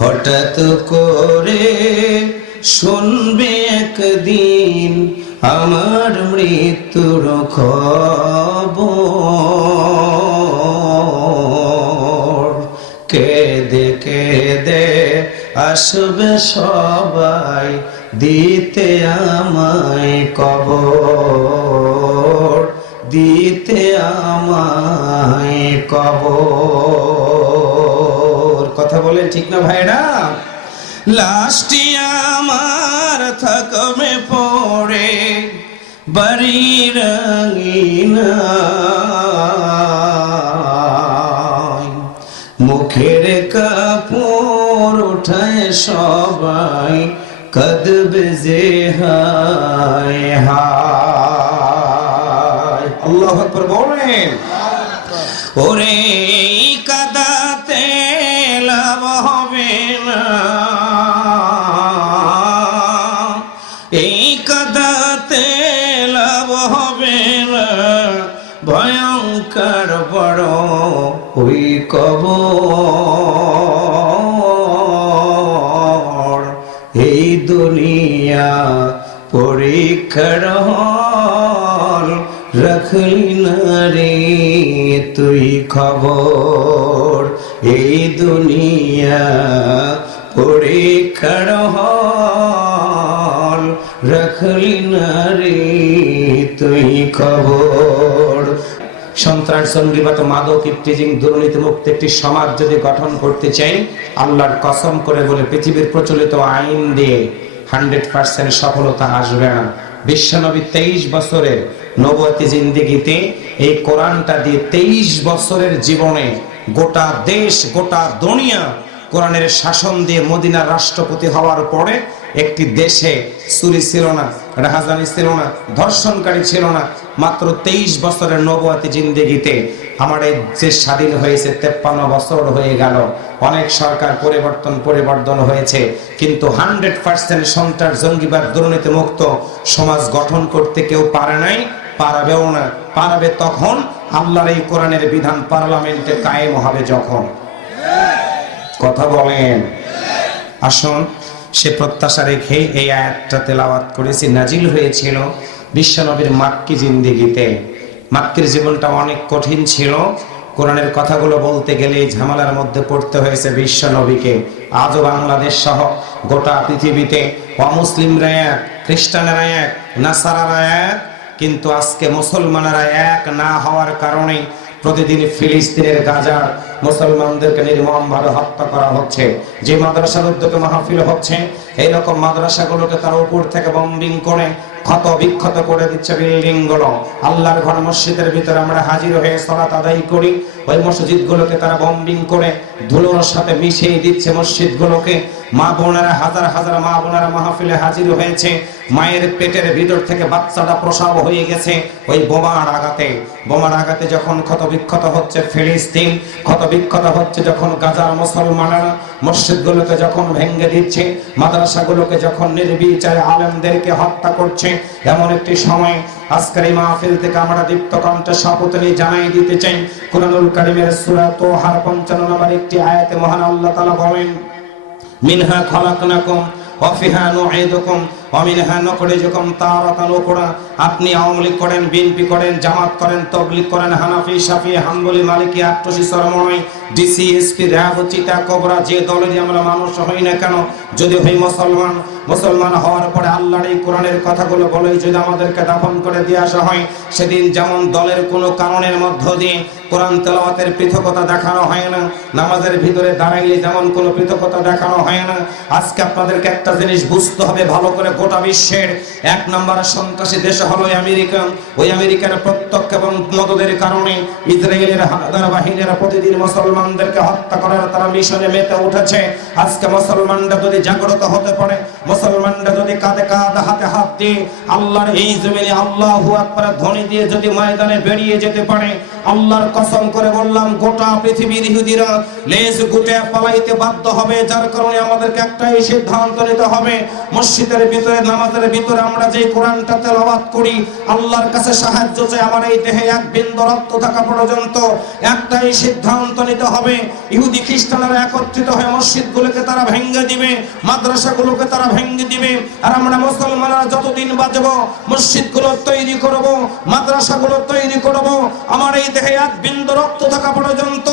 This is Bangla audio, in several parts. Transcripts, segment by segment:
হঠাৎ করে শুনবে একদিন আমার মৃত্যুর খবর। কেঁদে কেঁদে আসবে সবাই দিতে আমায় কবর, দিতে আমায় কবর। কথা বলেন ঠিক না ভাইরা? লাশটি আমার থাকবে পড়ে বাড়ির আঙিনায়, মুখের কাপড় উঠায় সবাই কাঁদবে যে হায় হায়। আল্লাহু আকবার বলেন। ওরে কাদাতে লাভ হবে না, এই কাদাতে লাভ হবে না, ভয়ঙ্কর বড় ওই কবর। এই দুনিয়া পরীক্ষার হল, রাখলি না রে তুই খবর। এই দুনিয়া পরীক্ষার হল, রাখলি না রে তুই খবর। সন্ত্রাস, জঙ্গিবাদ, মাদক, ইফটিজিং, দুর্নীতি মুক্ত একটি সমাজ যদি গঠন করতে চাই, আল্লাহর কসম করে বলে পৃথিবীর প্রচলিত আইন দিয়ে 100% সফলতা আসবে না। বিশ্বনবী 23 বছরের নবুয়তি জিন্দেগিতে এই কোরআনটা দিয়ে 23 বছরের জীবনে গোটা দেশ, গোটা দুনিয়া কোরআনের শাসন দিয়ে মদিনার রাষ্ট্রপতি হওয়ার পরে একটি দেশে চুরি ছিল না, রাহাজানি ছিল না, ধর্ষণকারী ছিল না। মাত্র 23 বছরের নবুয়তি জিন্দেগিতে আমার এই দেশ স্বাধীন হয়েছে। 53 বছর হয়ে গেল, অনেক সরকার পরিবর্তন হয়েছে, কিন্তু 100% সন্ত্রাস, জঙ্গিবাদ, দুর্নীতি মুক্ত সমাজ গঠন করতে কেউ পারে নাই, পারবেও না। পারবে তখন আল্লাহর এই কোরআনের বিধান পার্লামেন্টে কায়েম হবে যখন। কথা বলেন। আসুন সে প্রত্যাশা রেখে এই আয়াতটা তেলাওয়াত করেছি। নাজিল হয়েছিল বিশ্বনবীর মাক্কি জিন্দেগিতে। মাক্কির জীবনটা অনেক কঠিন ছিল। কোরআনের কথাগুলো বলতে গেলে ঝামেলার মধ্যে পড়তে হয়েছে বিশ্বনবীকে। আজও বাংলাদেশ সহ গোটা পৃথিবীতে অমুসলিমরা এক, খ্রিস্টানেরা এক, নাসারারা এক, কিন্তু আজকে মুসলমানেরা এক না হওয়ার কারণে প্রতিদিন ফিলিস্তিনের গাজার মুসলমানদেরকে নির্মমভাবে হত্যা করা হচ্ছে। যে মাদ্রাসার উদ্যোগে মাহফিল হচ্ছে, এইরকম মাদ্রাসাগুলোকে তারা উপর থেকে বম্বিং করে ক্ষত বিক্ষত করে দিচ্ছে বিল্ডিং গুলো। আল্লাহর ঘর মসজিদের ভিতরে আমরা হাজির হয়ে সালাত আদায় করি, ওই মসজিদ গুলোকে তারা বম্বিং করে ধুলোর সাথে মিশিয়ে দিচ্ছে মসজিদ গুলোকে। মা বোনেরা, হাজার হাজার মা বোনেরা মাহফিলে হাজির হয়েছে, মায়ের পেটের ভিতর থেকে বাচ্চাটা প্রসব হয়ে গেছে ওই বোমার আঘাতে যখন ক্ষত বিক্ষত হচ্ছে ফিলিস্তিন, ক্ষত বিক্ষত হচ্ছে যখন গাজার মুসলমানেরা মসজিদগুলোকে যখন ভেঙে দিচ্ছে, মাদ্রাসাগুলোকে যখন নির্বিচারে আলেমদেরকে হত্যা করছে, এমন একটি সময় আজকের এই মাহফিল থেকে আমরা দীপ্ত কণ্ঠে শপথ নিয়ে জানাই দিতে চাই, কুরআনুল কারীমের সূরা তোহার 55 নম্বর একটি আয়াতে মহান আল্লাহ তাআলা বলেন, মিনহা খালাকনাকুম ওয়া ফিহা নুঈদুকুম ওয়া মিনহা নুখরিজুকুম তারাতান উখরা। আপনি আওয়ামী লীগ করেন, বিএনপি করেন, জামাত করেন, তাবলীগ করেন, হানাফি, শাফি, হাম্বলি, মালিকি, আট্টসি, সরমই, ডিসি, এসপি, র‍্যাব, চিতা, কোবরা, যে দলেরই আমরা মানুষ হই না কেন, যদি হই মুসলমান হওয়ার পরে আল্লাহর এই কোরআনের কথাগুলো বলেই যদি আমাদেরকে দাফন করে দিয়ে আসা হয়, সেদিন যেমন দলের কোনো কারণের মধ্য দিয়ে কোরআন তেলাওয়াতের পৃথকতা দেখানো হয় না, নামাজের ভিতরে দাঁড়াইলে যেমন কোনো পৃথকতা দেখানো হয় না। আজকে আপনাদেরকে একটা জিনিস বুঝতে হবে ভালো করে, গোটা বিশ্বের 1 নম্বর সন্ত্রাসী দেশ হলো আমেরিকা। ওই আমেরিকার প্রত্যক্ষ এবং মদদের কারণে ইসরায়েলের হানাদার বাহিনীরা প্রতিদিন মুসলমানদেরকে হত্যা করার তারা মিশনে মেতে উঠেছে। আজকে মুসলমানরা যদি জাগ্রত হতে পারে, মুসলমানরা যদি কাঁধে কাঁধ হাতে হাত দিয়ে আল্লাহর এই জমিনে আল্লাহু আকবার ধ্বনি দিয়ে যদি ময়দানে বেরিয়ে যেতে পারে, আল্লাহর কসম করে বললাম গোটা পৃথিবীর ইহুদিরা লেজ গুটে পালাইতে বাধ্য হবে। যার কারণে আমাদেরকে একটাই সিদ্ধান্ত নিতে হবে, মসজিদের ভিতরে ভিতরে, নামাজের ভিতরে আমরা যে কোরআনটা তেলাওয়াত করি, আল্লাহর কাছে সাহায্য চাই। আমার এই দেহে এক বিন্দু রক্ত থাকা পর্যন্ত একটাই সিদ্ধান্ত নিতে হবে, ইহুদি খ্রিস্টানরা একত্রিত হয়ে মসজিদগুলোকে তারা ভেঙে দিবে, মাদ্রাসাগুলোকে তারা ভেঙে দিবে, আর আমরা মুসলমানরা যতদিন বাঁচব মসজিদগুলো তৈরি করব, মাদ্রাসাগুলো তৈরি করব। আমার এই দেহে এক বিন্দু রক্ত থাকা পর্যন্ত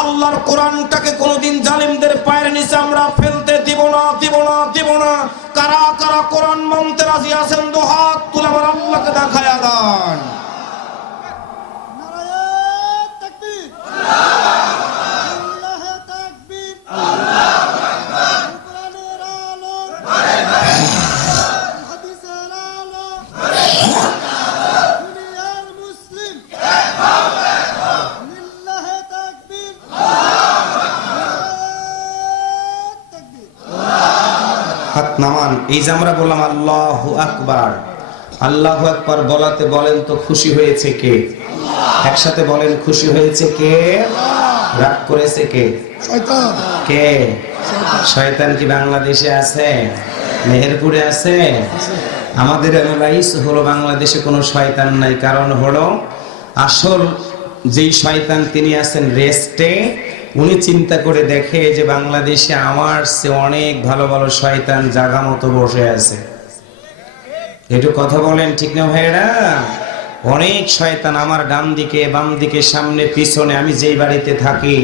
আল্লাহর কোরআনটাকে কোনোদিন জালিমদের পায়ের নিচে আমরা ফেলতে দিব না, দিব না, দিব না। কারা কারা কোরআন মানতে রাজি আছেন? দু হাত তুলে আমার আল্লাহকে দেখায়া দেন। হাত নামান। এই যে আমরা বললাম আল্লাহু আকবার, আল্লাহু আকবার বলাতে বলেন তো খুশি হয়েছে কে? একসাথে বলেন, খুশি হয়েছে কে? রাগ করেছে কে? শয়তান। কে? শয়তান কি বাংলাদেশে আছে? মেহেরপুরে আছে? আমাদের এনালাইজ হলো বাংলাদেশে কোনো শয়তান নাই। কারণ হলো আসল যেই শয়তান তিনি আছেন রেস্টে। উনি চিন্তা করে দেখে যে বাংলাদেশে আমার সে অনেক ভালো ভালো শয়তান জায়গা মতো বসে আছে। একটু কথা বলেন, ঠিক না ভাইরা? অনেক শয়তান আমার ডান দিকে, বাম দিকে, সামনে, পিছনে। আমি যেই বাড়িতে থাকি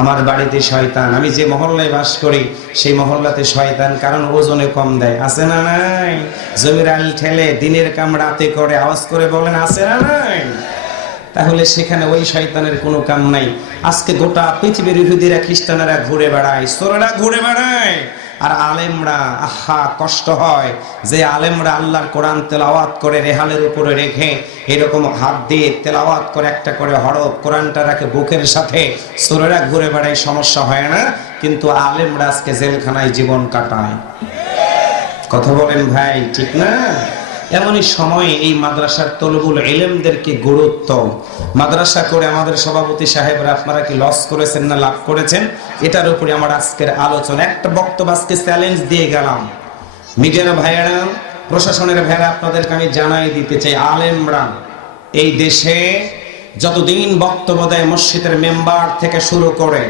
আমার বাড়িতে শয়তান, আমি যে মহল্লায় বাস করি সেই মহল্লাতে শয়তান। কারণ ওজনে কম দেয়, আছে না নাই? জমির আল ঠেলে, দিনের কাম রাতে করে, আওয়াজ করে বলেন, আছে না নাই? তাহলে সেখানে ওই শয়তানের কোনো কাম নাই। আজকে গোটা পৃথিবীর ইহুদিরা খ্রিস্টানেরা ঘুরে বেড়ায়, সোরেরা ঘুরে বেড়ায়, আর আলেমরা, আহা কষ্ট হয় যে আলেমরা আল্লাহর কোরআন তেলাওয়াত করে রেহালের উপরে রেখে এরকম হাত দিয়ে তেলাওয়াত করে একটা করে হরফ কোরআনটা রাখে বুকের সাথে, সোরেরা ঘুরে বেড়ায়, সমস্যা হয় না। কিন্তু আলেমরা আজকে জেলখানায় জীবন কাটায়। কথা বলেন ভাই, ঠিক না? এমনই সময় এই মাদ্রাসার তলবুল ইলমদেরকে গুরুত্ব, মাদ্রাসা করে আমাদের সভাপতি সাহেবরা আপনারা কি লস করেছেন না লাভ করেছেন, এটার উপরে আমার আজকের আলোচনা। একটা বক্তব্য আজকে চ্যালেঞ্জ দিয়ে গেলাম। মিডিয়ার ভাইয়েরা, প্রশাসনের ভাইয়েরা, আপনাদেরকে আমি জানাই দিতে চাই, আলেমরা এই দেশে যতদিন বক্তব্য দেয় মসজিদের মেম্বার থেকে শুরু করে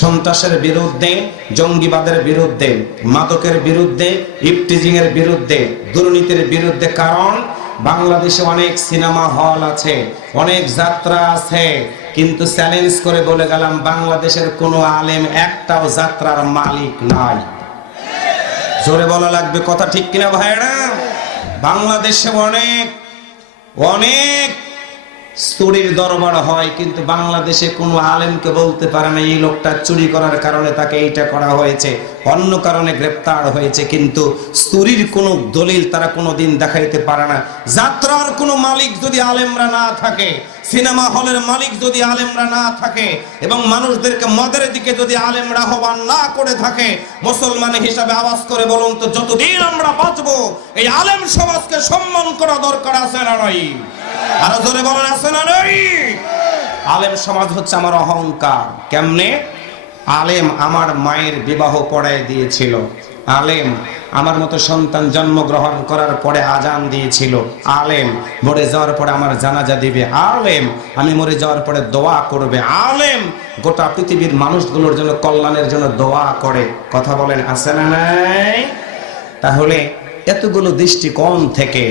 সন্ত্রাসের বিরুদ্ধে, জঙ্গিবাদের বিরুদ্ধে, মাদকের বিরুদ্ধে, ইফটিজিং এর বিরুদ্ধে, দুর্নীতির বিরুদ্ধে। কারণ বাংলাদেশে অনেক সিনেমা হল আছে, অনেক যাত্রা আছে, কিন্তু চ্যালেঞ্জ করে বলে গেলাম বাংলাদেশের কোনো আলেম একটাও যাত্রার মালিক নাই। জোরে বলা লাগবে, কথা ঠিক কিনা ভাইরা? বাংলাদেশে অনেক অনেক চুরির দরবার হয়, কিন্তু বাংলাদেশে কোনো আলেমকে বলতে পারে না এই লোকটা চুরি করার কারণে তাকে এইটা করা হয়েছে, অন্য কারণে গ্রেপ্তার হয়েছে, কিন্তু চুরির কোনো দলিল তারা কোনোদিন দেখাইতে পারে না। যাত্রার কোনো মালিক যদি আলেমরা না থাকে, সিনেমা হলের মালিক যদি আলেমরা না থাকে, এবং মানুষদেরকে মদের দিকে যদি আলেমরা আহ্বান না করে থাকে, মুসলমান হিসাবে আওয়াজ করে বলুন তো, যতদিন আমরা বাঁচবো এই আলেম সমাজকে সম্মান করা দরকার আছে না নাই? আরো জোরে বলেন, আছে না নাই? আলেম সমাজ হচ্ছে আমার অহংকার। কেমনে? আলেম আমার মায়ের বিবাহ পড়ায় দিয়েছিল, আলেম আমার মতো সন্তান জন্মগ্রহণ করার পরে আজান দিয়েছিল, আলেম মরে যাওয়ার পরে আমার জানাজা দিবে, আলেম আমি মরে যাওয়ার পরে দোয়া করবে, আলেম গোটা পৃথিবীর মানুষগুলোর জন্য কল্যাণের জন্য দোয়া করে। কথা বলেন, আছে না নাই? তাহলে এতগুলো দৃষ্টিকোণ থেকে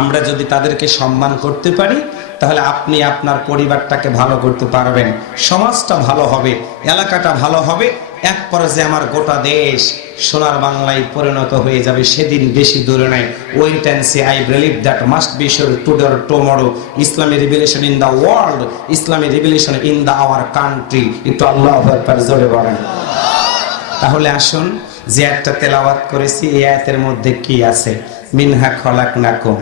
আমরা যদি তাদেরকে সম্মান করতে পারি, তাহলে আপনি আপনার পরিবারটাকে ভালো করতে পারবেন, সমাজটা ভালো হবে, এলাকাটা ভালো হবে, এক পর্যায়ে আমার গোটা দেশ সোনার বাংলায় পরিণত হয়ে যাবে। সেদিন বেশি দূরে নাই। Wait and see, I believe that must be sure today or tomorrow. ইসলামী রিভলিউশন ইন দ্য ওয়ার্ল্ড, ইসলামী revolution in the our country. একটু আল্লাহু আকবার জোরে বলেন। তাহলে আসুন, যে একটা তেলাওয়াত করেছি এই আয়াতের মধ্যে কি আছে? মিনহা খলাকনাকুম।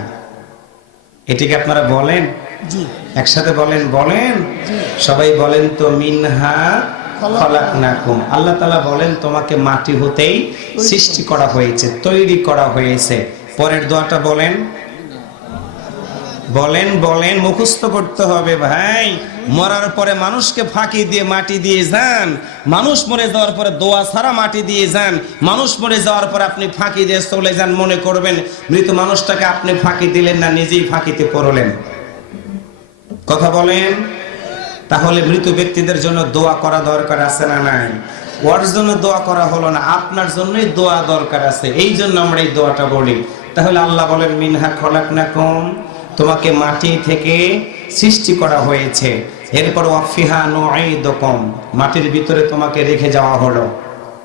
এটিকে আপনারা বলেন? জি। একসাথে বলেন, বলেন সবাই বলেন তো, মিনহা খলাকনাকুম। আল্লাহ তাআলা বলেন তোমাকে মাটি হতেই সৃষ্টি করা হয়েছে, তৈরি করা হয়েছে। পরের দোয়াটা বলেন, বলেন বলেন, মুখস্থ করতে হবে ভাই। মরার পরে মানুষকে ফাঁকি দিয়ে মাটি দিয়ে যান, মানুষ মরে যাওয়ার পরে দোয়া ছাড়া মাটি দিয়ে যান, মানুষ মরে যাওয়ার পরে আপনি ফাঁকি দিয়ে চলে যান, মনে করবেন মৃত মানুষটাকে আপনি ফাঁকি দিলেন না, নিজেই ফাঁকিতে পড়লেন। কথা বলেন। তাহলে মৃত ব্যক্তিদের জন্য দোয়া করা দরকার আছে না নাই? ওর জন্য দোয়া করা হলো না, আপনার জন্যই দোয়া দরকার আছে, এই জন্য আমরা এই দোয়াটা বলি। তাহলে আল্লাহ বলেন মিনহা খলাকনাকুম, তোমাকে মাটি থেকে সৃষ্টি করা হয়েছে, এরপর ওয়াফিহা নুঈদুকুম, মাটির ভিতরে তোমাকে রেখে যাওয়া হলো,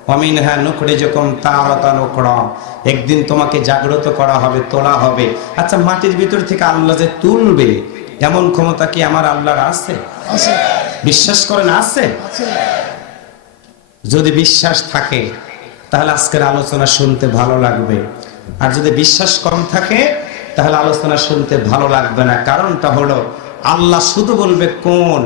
ওয়ামিনহা নুখরিজুকুম তারাতান উখরা, একদিন তোমাকে জাগ্রত করা হবে, তোলা হবে। আচ্ছা, মাটির ভিতর থেকে আল্লাহ যে তুলবে, এমন ক্ষমতা কি আমার আল্লাহর আছে? আছে। বিশ্বাস করেন আছে? আছে। যদি বিশ্বাস থাকে তাহলে আজকের আলোচনা শুনতে ভালো লাগবে, আর যদি বিশ্বাস কম থাকে তাহলে আলোচনা শুনতে ভালো লাগবে না। কারণটা হলো আল্লাহ শুধু বলবে কোন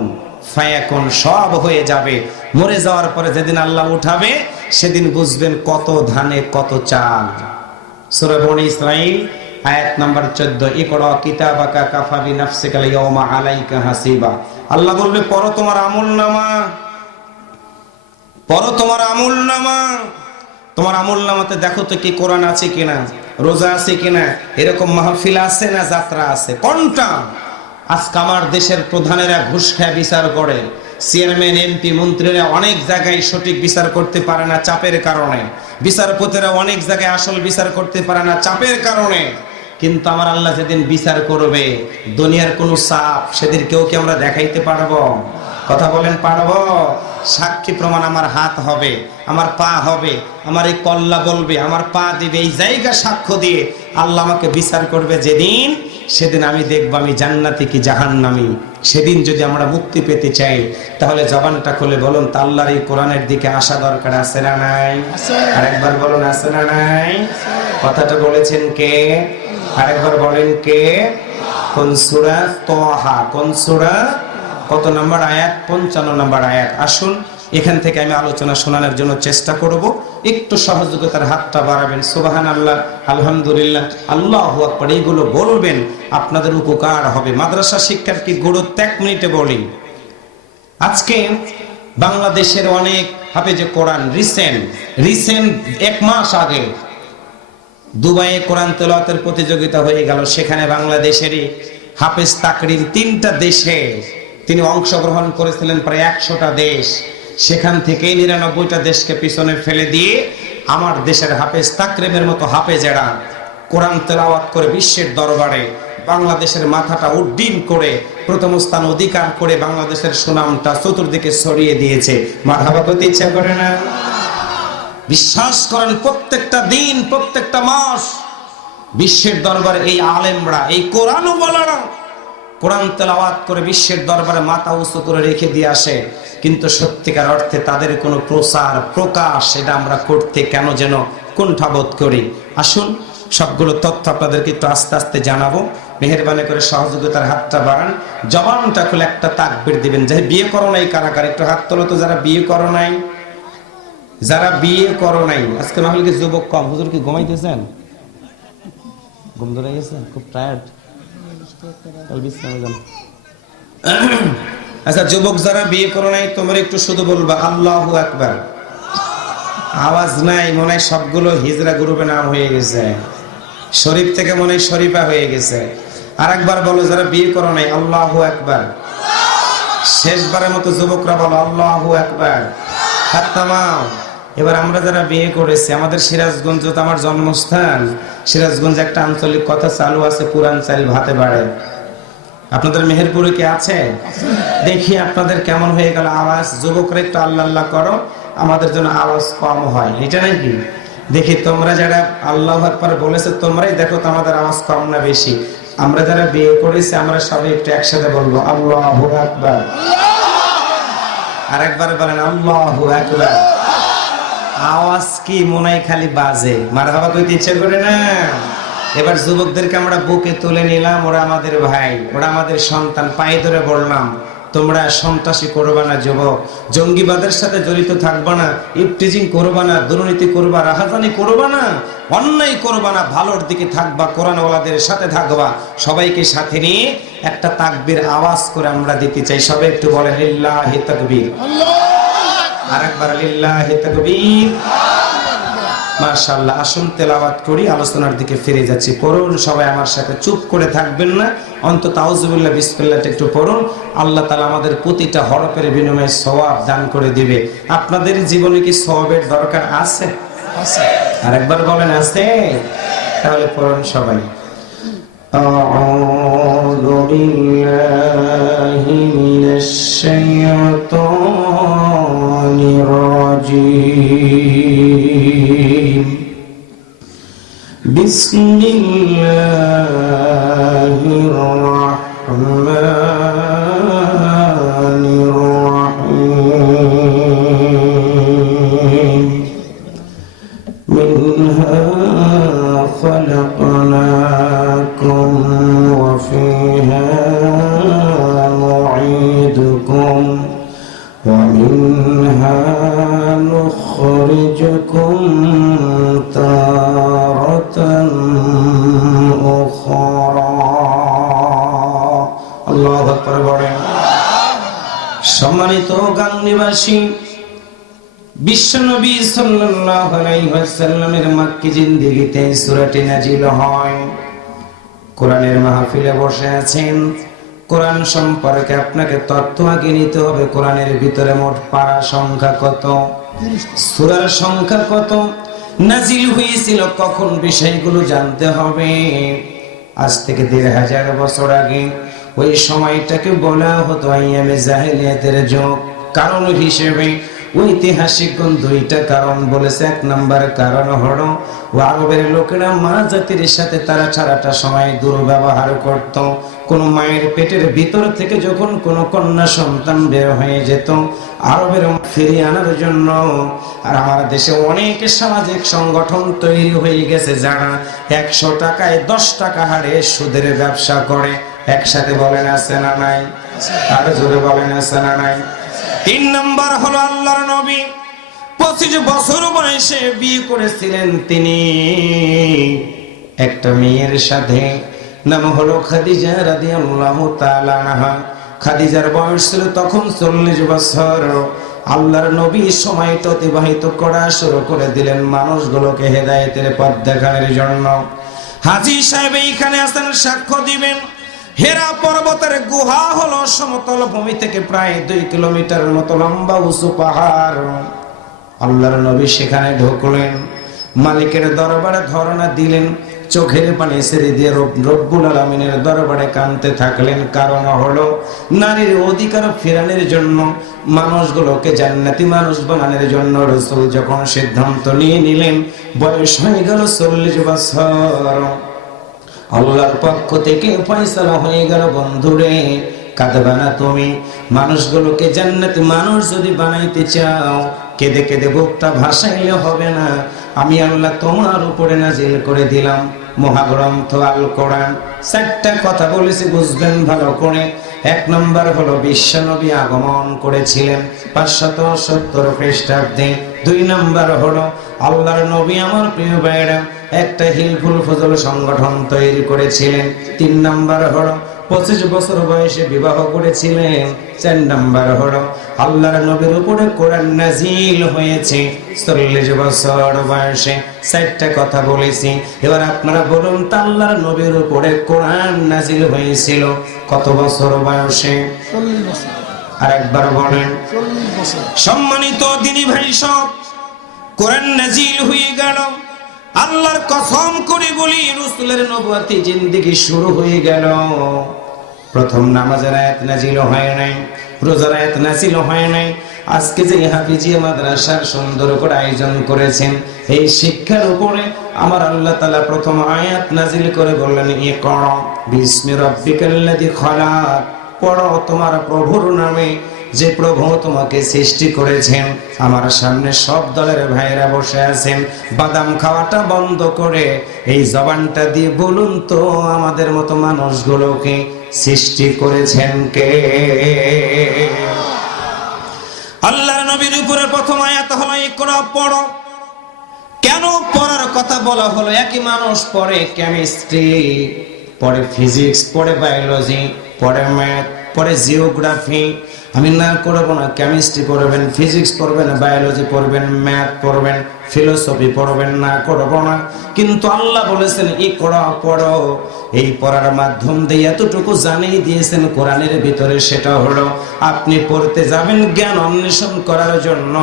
ফায়াকুন, সব হয়ে যাবে। মরে যাওয়ার পরে যেদিন আল্লাহ উঠাবে সেদিন বুঝবেন কত ধানে কত চাল। সূরা বনী ইসরাঈল আয়াত নাম্বার 14, ইকরা কিতাবাকা কাফা বিনাফসিকা ইয়াউমা আলাইকা হাসিবা। আল্লাহ বলবে পড়ো তোমার আমলনামা, পড়ো তোমার আমলনামা। তোমার আমলনামাতে দেখো তো কি কোরআন আছে কিনা, রোজা আছে কিনা, এরকম মাহফিল আছে না যাত্রা আছে, কোনটা? আজকে আমার দেশের প্রধানেরা ঘুষ খায় বিচার করে, চেয়ারম্যান এমপি মন্ত্রীরা অনেক জায়গায় সঠিক বিচার করতে পারে না চাপের কারণে, বিচারপতিরা অনেক জায়গায় আসল বিচার করতে পারে না চাপের কারণে। কিন্তু আমার আল্লাহ যেদিন বিচার করবে, দুনিয়ার কোনো চাপ সেদিন কেউ কি আমরা দেখাইতে পারবো? কথা বলেন পারবো? সাক্ষী প্রমাণ আমার হাত হবে, আমার পা হবে, আমার এই কল্লা বলবে, আমার পা দিবে, এই জায়গা সাক্ষ্য দিয়ে আল্লাহ আমাকে বিচার করবে যেদিন, সেদিন আমি দেখবো আমি জান্নাতি কি জাহান্নামী। সেদিন যদি আমরা মুক্তি পেতে চাই তাহলে জবানটা খুলে বলুন তা আল্লাহর এই কোরআনের দিকে আসা দরকার আছে না নাই? আরেকবার বলুন আছে না নাই? কথাটা বলেছেন কে? আরেকবার বলেন কে? কোন সূরা? তাহা। কোন সূরা? কত নম্বর আয়াত? 55 নম্বর আয়াত। আসুন এখান থেকে আমি আলোচনা শোনানোর জন্য চেষ্টা করব, একটু সহযোগিতার হাতটা বাড়াবেন। সুবহানাল্লাহ, আলহামদুলিল্লাহ, আল্লাহু আকবার, এইগুলো বলবেন, আপনাদের উপকার হবে। মাদ্রাসা শিক্ষার কি গুরুত্ব 1 মিনিটে বলি। আজকে বাংলাদেশের অনেক হাফেজে কোরআন রিসেন্ট 1 মাস আগে দুবাইয়ে কোরআন তেলাওয়াতের প্রতিযোগিতা হয়ে গেল। সেখানে বাংলাদেশেরই হাফেজ তাকরিম 3টা দেশে তিনি অংশগ্রহণ করেছিলেন, প্রায় 100টা দেশ। সেখান থেকে 99টা দেশকে পিছনে ফেলে দিয়ে আমার দেশের হাফেজ তাকরিমের মতো হাফেজেরা কোরআন তেলাওয়াত করে বিশ্বের দরবারে বাংলাদেশের মাথাটা উড্ডীন করে প্রথম স্থান অধিকার করে বাংলাদেশের সুনামটা চতুর্দিকে ছড়িয়ে দিয়েছে। মারহাবা করতে ইচ্ছা করে না? বিশ্বাস করেন প্রত্যেকটা দিন, প্রত্যেকটা মাস বিশ্বের দরবারে এই আলেমরা, এই কোরআনওয়ালারা কোরআন তেলাওয়াত করে বিশ্বের দরবারে মাথা উঁচু করে রেখে দিয়ে আসে। কিন্তু সত্যিকার অর্থে তাদের কোনো প্রচার প্রকাশ এটা আমরা করতে কেন যেন কুণ্ঠাবোধ করি। আসুন সবগুলো তথ্য আপনাদেরকে একটু আস্তে আস্তে জানাবো। মেহেরবানি করে সহযোগিতার হাতটা বাড়ান, জবানটা খুলে একটা তাকবীর দিবেন। যে বিয়ে করো নাই কারা কারা, একটু হাত তোলো তো যারা বিয়ে করো নাই। যারা বিয়ে করো নাই, আজকে মাহফিলে কি যুবক কম? হুজুর কি ঘুমাইতেছেন? ঘুম ধরে গেছেন? খুব টায়ার্ড? আচ্ছা, যুবক যারা বিয়ে করো নাই তোমরা একটু শুধু বলবা আল্লাহু আকবার। আওয়াজ নাই, মনে হয় সবগুলো হিজরা গ্রুপে নাম হয়ে গেছে, শরীফ থেকে মনে হয় শরীফা হয়ে গেছে। আর একবার বলো যারা বিয়ে করো নাই আল্লাহু আকবার। শেষবারের মতো যুবকরা বলো আল্লাহু আকবার। হাত নামাও। এবার আমরা যারা বিয়ে করেছি, আমাদের সিরাজগঞ্জ তো আমার জন্মস্থান, সিরাজগঞ্জে একটা আঞ্চলিক কথা চালু আছে, পুরান চাল ভাতে বাড়ে। আপনাদের মেহেরপুরে কি আছে? দেখি আপনাদের কেমন হয়ে গেল আওয়াজ। যুবকরা একটু আল্লাহ আল্লাহ করো, আমাদের জন্য আওয়াজ কম হয়, এটা নাকি? দেখি তোমরা যারা আল্লাহু আকবার বলেছে তোমরাই দেখো তো আমাদের আওয়াজ কম না বেশি। আমরা যারা বিয়ে করেছি আমরা সবাই একটু একসাথে বলবো আল্লাহু আকবার। আরেকবার বলেন আল্লাহু আকবার। আওয়াজ কি মনে হয় খালি বাজে, মারহাবা কইতে ইচ্ছে করে না? এবার যুবকদেরকে আমরা বুকে তুলে নিলাম, ওরা আমাদের ভাই, ওরা আমাদের সন্তান, পায়ে ধরে বললাম তোমরা সন্ত্রাসী করবা না, যুবক জঙ্গিবাদের সাথে জড়িত থাকবা না, ইফটিজিং করবা না, দুর্নীতি করবা, রাহাজানি করবা না, অন্যায় করবা না, ভালোর দিকে থাকবা, কোরআনওয়ালাদের সাথে থাকবা। সবাইকে সাথে নিয়ে একটা তাকবীর আওয়াজ করে আমরা দিতে চাই। সবাই একটু বলেন লিল্লাহি তাকবীর, আরেকবার লিল্লাহি তাকবীর। মাশাআল্লাহ, আসুন তেলাওয়াত করি, আলোচনার দিকে ফিরে যাচ্ছি। পড়ুন সবাই আমার সাথে, চুপ করে থাকবেন না, অন্তত আউযুবিল্লাহ বিসমিল্লাহ একটু পড়ুন। আল্লাহ তাআলা আমাদের প্রতিটা হরফের বিনিময়ে সওয়াব দান করে দিবে। আপনাদের জীবনে কি সওয়াবের দরকার আছে? আছে। আরেকবার বলেন আছে? তাহলে পড়ুন সবাই। আউযু বিল্লাহি মিনাশ শাইতানির রাজীম। বিসমিল্লাহির রাহমানির রাহিম। মিনহা খালাকনাকুম ওয়া ফিহা নুঈদুকুম ওয়া মিনহা নুখরিজুকুম তারাতান উখরা। আল্লাহু আকবার বলেন। সম্মানিত গাংনীবাসী, বিশ্বনবী সাল্লাল্লাহু আলাইহি ওয়াসাল্লামের মক্কি জিন্দেগিতে সূরাটি নাজিল হয়। কোরআনের মাহফিলে বসে আছেন, কোরআন সম্পর্কে আপনাকে তথ্য আগে নিতে হবে। কোরআনের ভিতরে মোট পারা সংখ্যা কত, সূরার সংখ্যা কত, নাজিল হয়েছিল কখন, বিষয়গুলো জানতে হবে। আজ থেকে ১৫০০ বছর আগে ওই সময়টাকে বলা হতো আইয়ামে জাহেলিয়াতের যুগ। কারণ হিসেবে ঐতিহাসিকগণ দুইটা কারণ বলেছে। এক নাম্বার কারণ হলো আরবের লোকেরা মা জাতির সাথে তারা সারাটা সময় দুর্ব্যবহার করত। কোন মায়ের পেটের ভিতর থেকে যখন কোন কন্যা সন্তান বের হয়ে যেত, আরবের ফিরিয়ে আনার জন্য। আর আমার দেশে অনেক সামাজিক সংগঠন তৈরি হয়ে গেছে যারা ১০০ টাকায় ১০ টাকা হারে সুদের ব্যবসা করে। একসাথে বলেন আছে না নাই? আর জোরে বলেন আছে না নাই? ৩ নাম্বার হলো আল্লাহর নবী ২৫ বছর বয়সে বিয়ে করেছিলেন তিনি একটা মেয়ের সাথে, নাম হলো খাদিজা রাদিয়াল্লাহু তাআলা আনহা। খাদিজার বয়স ছিল তখন ৪০ বছর। আল্লাহর নবী সময়টা অতিবাহিত করা শুরু করে দিলেন মানুষগুলোকে হেদায়েতের পথ দেখানোর জন্য। হাজী সাহেব এইখানে আছেন, সাক্ষ্য দিবেন। হেরা পর্বতের গুহা হলো সমতল ভূমি থেকে প্রায় ২ কিলোমিটার মতো লম্বা উঁচু পাহাড়। আল্লাহর নবী সেখানে ঢুকলেন, মালিকের দরবারে ধরনা দিলেন, চোখের পানি ছেড়ে দিয়ে রব্বুল আলামিনের দরবারে কাঁদতে থাকলেন। কারণ হলো নারীর অধিকার ফেরানোর জন্য, মানুষগুলোকে জান্নাতি মানুষ বানানোর জন্য রাসূল যখন সিদ্ধান্ত নিয়ে নিলেন, বয়স হয়ে গেল ৪০ বছর। আল্লাহর পক্ষ থেকে ফয়সালা হয়ে গেল, বন্ধুরে কাঁদবে না তুমি। মানুষগুলোকে জান্নাতি মানুষ যদি বানাইতে চাও, কেঁদে কেঁদে বুকটা ভাসাইলে হবে না। আমি আল্লাহ তোমার উপরে নাজিল করে দিলাম মহাগ্রন্থ আল কোরআন। ৪টা কথা বলেছি, বুঝবেন ভালো করে। ১ নম্বর হলো বিশ্বনবী আগমন করেছিলেন ৫৭০ খ্রিস্টাব্দে। ২ নম্বর হলো আল্লাহর নবী আমার প্রিয় ভাইরা একটা হিলফুল ফজল সংগঠন তৈরি করেছিলেন। ৩ নম্বর হলো ২৫ বছর বয়সে বিবাহ করেছিলেন। ৪ নম্বর হলো আল্লাহর নবীর উপরে কোরআন নাজিল হয়েছে ৪০ বছর বয়সে। ৪টা কথা বলেছি। এবার আপনারা বলুন তো আল্লাহর নবীর উপরে কোরআন নাজিল হয়েছিল কত বছর বয়সে? ৪০ বছর। আর একবার বলেন। ৪০ বছর। সম্মানিত দিনী ভাই সব, কোরআন নাজিল হয়ে গেল। আল্লাহর কসম করে বলি, রাসূলের নবুয়তি জিন্দেগি শুরু হয়ে গেল। প্রথম নামাজের আয়াত নাজিল হয় নাই, রোজার আয়াত নাজিল হয় নাই। আজকে যে হাফিজিয়া মাদ্রাসার সুন্দর করে আয়োজন করেছেন, এই শিক্ষার উপরে আমার আল্লাহ তাআলা প্রথম আয়াত নাজিল করে বললেন, ইকরা বিসমি রাব্বিকাল্লাযী খালাক। পড়ো তোমার প্রভুর নামে, যে প্রভু তোমাকে সৃষ্টি করেছেন। আমার সামনে সব দলের ভাইরা বসে আছেন, বাদাম খাওয়াটা বন্ধ করে এই জবানটা দিয়ে বলুন তো আমাদের মতো মানুষগুলোকে সৃষ্টি করেছেন কে? আল্লাহর নবীর উপরে প্রথম আয়াত হলো ইকরা, পড়ো। কেন পড়ার কথা বলা হলো? একই মানুষ পড়ে কেমিস্ট্রি, পড়ে ফিজিক্স, পড়ে বায়োলজি, পড়ে ম্যাথ, পড়ে জিওগ্রাফি। আমি না করবো না, কেমিস্ট্রি পড়বেন, ফিজিক্স পড়বেন, বায়োলজি পড়বেন, ম্যাথ পড়বেন, ফিলোসফি পড়বেন, না করবো না। কিন্তু আল্লাহ বলেছেন ইকরা, পড়ো। এই পড়ার মাধ্যম দিয়ে এতটুকু জানিয়ে দিয়েছেন কোরআনের ভিতরে, সেটা হলো আপনি পড়তে যাবেন জ্ঞান অন্বেষণ করার জন্য।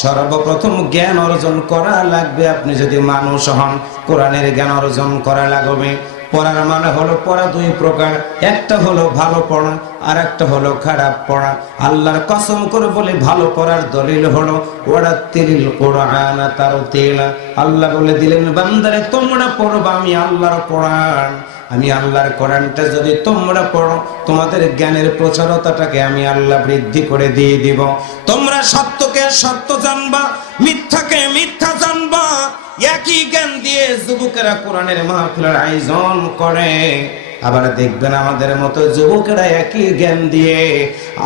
সর্বপ্রথম জ্ঞান অর্জন করা লাগবে। আপনি যদি মানুষ হন, কোরআনের জ্ঞান অর্জন করা লাগবে। পড়ার মানে হলো পড়া দুই প্রকার, একটা হলো ভালো পড়া আর একটা হলো খারাপ পড়া। আল্লাহর কসম করে বলে ভালো পড়ার দলিল হলো ওয়ারাত্তিলিল কুরআন তারতিলা। আল্লাহ বলে দিলেন বান্দারে তোমরা পড়বা আমি আল্লাহর কোরআন। আমি আল্লাহর কোরআনটা যদি তোমরা পড়ো, তোমাদের জ্ঞানের প্রচারতাটাকে আমি আল্লাহ বৃদ্ধি করে দিয়ে দিব। তোমরা সত্যকে সত্য জানবা, মিথ্যাকে মিথ্যা জানবা। একই জ্ঞান দিয়ে যুবকেরা কোরআনের মাহফিলের আয়োজন করে। আবার দেখবেন আমাদের মতো যুবকেরা একই জ্ঞান দিয়ে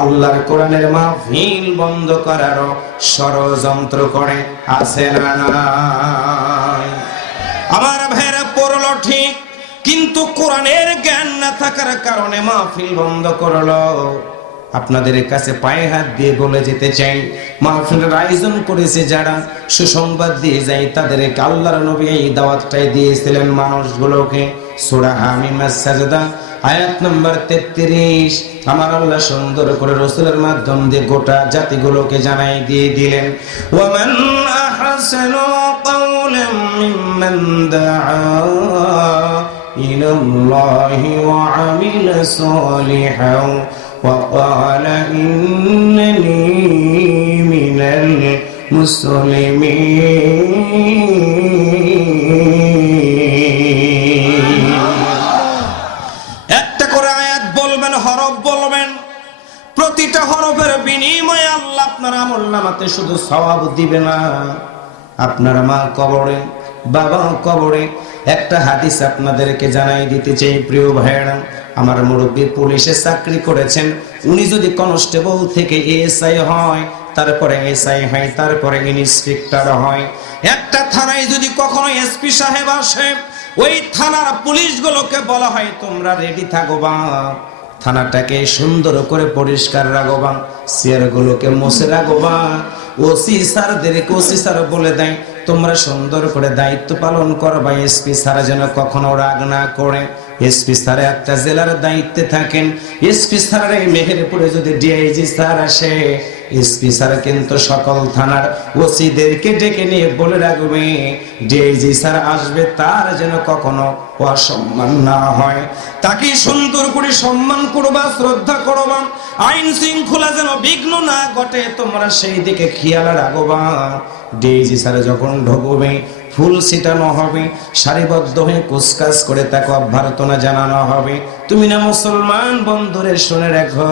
আল্লাহর কোরআনের মাহফিল বন্ধ করার ষড়যন্ত্র করে। আছে না নাই? আমার ভাইরা পড়লো ঠিক, কিন্তু কোরআনের জ্ঞান না থাকার কারণে মাহফিল বন্ধ করলো। আপনাদের কাছে পায়ে হাত দিয়ে বলে যেতে চাই, মাহফিলের আয়োজন করেছে যারা, সুসংবাদ দিয়ে যায় তাদেরকে আল্লাহর নবী এই দাওয়াতটাই দিয়েছিলেন মানুষগুলোকে। সূরা হামিম আস-সাজদা আয়াত নাম্বার 33 আমার আল্লাহ সুন্দর করে রাসূলের মাধ্যম দিয়ে গোটা জাতিগুলোকে জানাই দিয়ে দিলেন, ওয়ামান আহসানু কাওলাম মিম্মান দাআ ইলাল্লাহি ওয়া আমিলা সালিহান وقال إنني من المسلمين। একটা করে আয়াত বলবেন, হরফ বলবেন, প্রতিটা হরফের বিনিময়ে আল্লাহ আপনার আমলনামাতে শুধু সওয়াব দিবে না, আপনার মা কবরে, বাবা কবরে। একটা হাদিস আপনাদেরকে জানাই দিতে চাই প্রিয় ভাইরা। আমার মুরব্বী পুলিশে চাকরি করেছেন, উনি যদি কনস্টেবল থেকে এএসআই হয়, তারপরে এসআই হয়, তারপরে ইন্সপেক্টর হয়। একটা থানায় যদি কখনো এসপি সাহেব আসে, ওই থানার পুলিশগুলোকে বলা হয় তোমরা রেডি থাকবা, থানাটাকে সুন্দর করে পরিষ্কার রাখবা, চেয়ারগুলোকে মুছে রাখবা। ওসি স্যারদেরকে ওসি স্যার বলে দেয় তোমরা সুন্দর করে দায়িত্ব পালন করবা। এসপি স্যার যেন কখনো রাগ না করে। এসপি স্যার একটা জেলার দায়িত্বে থাকেন। এসপি স্যারের এই মেহেরপুরে যদি ডিআইজি স্যার আসে, এসপি স্যার কিন্তু সকল থানার ওসিদেরকে ডেকে নিয়ে বলে রাখবে ডিআইজি স্যার আসবে, তার যেন কখনো অসম্মান না হয়। তাকে সুন্দর করে সম্মান করবা, শ্রদ্ধা করবা, আইন শৃঙ্খলা যেন বিঘ্ন না ঘটে, তোমরা সেই দিকে খেয়াল রাখবা। ডিআইজি স্যার যখন ঢুকবে ফুল ছিটানো হবে, সারিবদ্ধ হয়ে কুচকাচ করে তাকে অভ্যর্থনা জানানো হবে। তুমি না মুসলমান বন্ধুরে শুনে রাখো,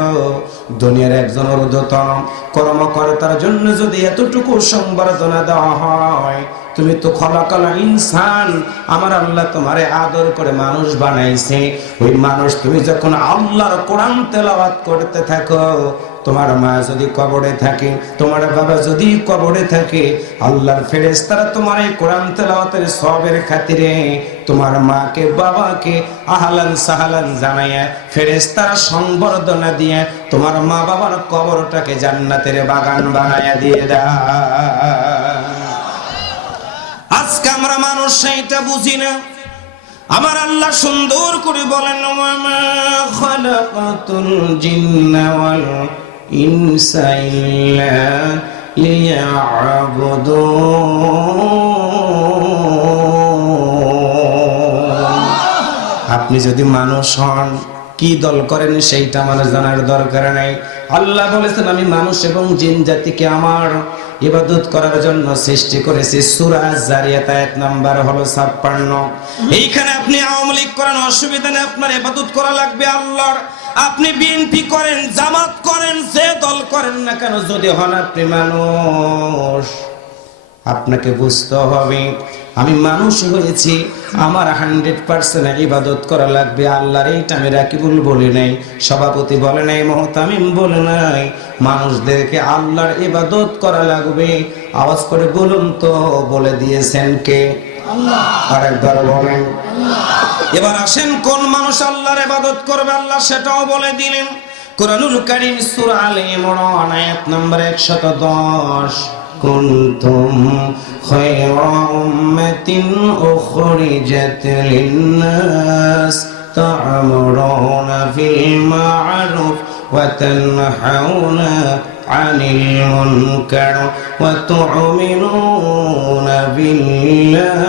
দুনিয়ার একজন ঊর্ধ্বতন কর্মকর্তার জন্য যদি এতটুকু সংবর্ধনা দেওয়া হয়, তুমি তো খলাকাল ইনসান, আমার আল্লাহ তোমারে আদর করে মানুষ বানাইছে। ওই মানুষ তুমি যখন আল্লাহর কোরআন তেলাওয়াত করতে থাকো, তোমার মা যদি কবরে থাকে, তোমার বাবা যদি কবরে থাকে, আল্লাহর ফেরেশতারা তোমার এই কোরআন তেলাওয়াতের সওয়াবের খাতিরে তোমার মাকে বাবাকে আহলান সাহলান জানাইয়া ফেরেশতারা সংবর্ধনা দিয়ে তোমার মা বাবার কবরটাকে জান্নাতের বাগান বানায়া দিয়ে দেয়। আজকে আমরা মানুষ সেইটা বুঝি না। আমার আল্লাহ সুন্দর করে বলেন, ওয়ামা খালাকাতুল জিন্না ওয়াল ইনসা ইল্লা লিয়াবুদুন। আপনি যদি মানুষ হন, কি দল করেন সেইটা আমার জানার দরকার নাই। আল্লাহ বলেছেন আমি মানুষ এবং জিন জাতিকে আমার ইবাদত করার জন্য সৃষ্টি করেছি। সূরা জারিয়াত আয়াত নাম্বার হলো 56। এইখানে আপনি আওয়ামী লীগ করেন, অসুবিধা নেই, আপনার ইবাদত করা লাগবে আল্লাহর। আপনি বিএনপি করেন, জামাত করেন, যে দল করেন না কেন, যদি হন আপনি মানুষ, আপনাকে বুঝতে হবে আমি মানুষ হয়েছি, আমার 100% ইবাদত করা লাগবে আল্লাহর। এইটা আমি রাকিবুল বলে নাই, সভাপতি বলে নাই, মুহতামিম বলে নাই, মানুষদেরকে আল্লাহর ইবাদত করা লাগবে। আওয়াজ করে বলুন তো, বলে দিয়েছেন কে? আল্লাহ। আরেকবার বলেন আল্লাহ। এবার আসেন কোন মানুষ আল্লাহর ইবাদত করবে, আল্লাহ সেটাও বলে দিলেন। কুরআনুল কারীম সূরা আলে ইমরান আয়াত নম্বর 110, কুনতুম খায়রা উম্মাতিন উখরিজাত লিন-নাস তা'মুরুনা বিল মা'রুফ ওয়া তানহাউনা আনিল মুনকার ওয়া তু'মিনুনা বিল্লাহ।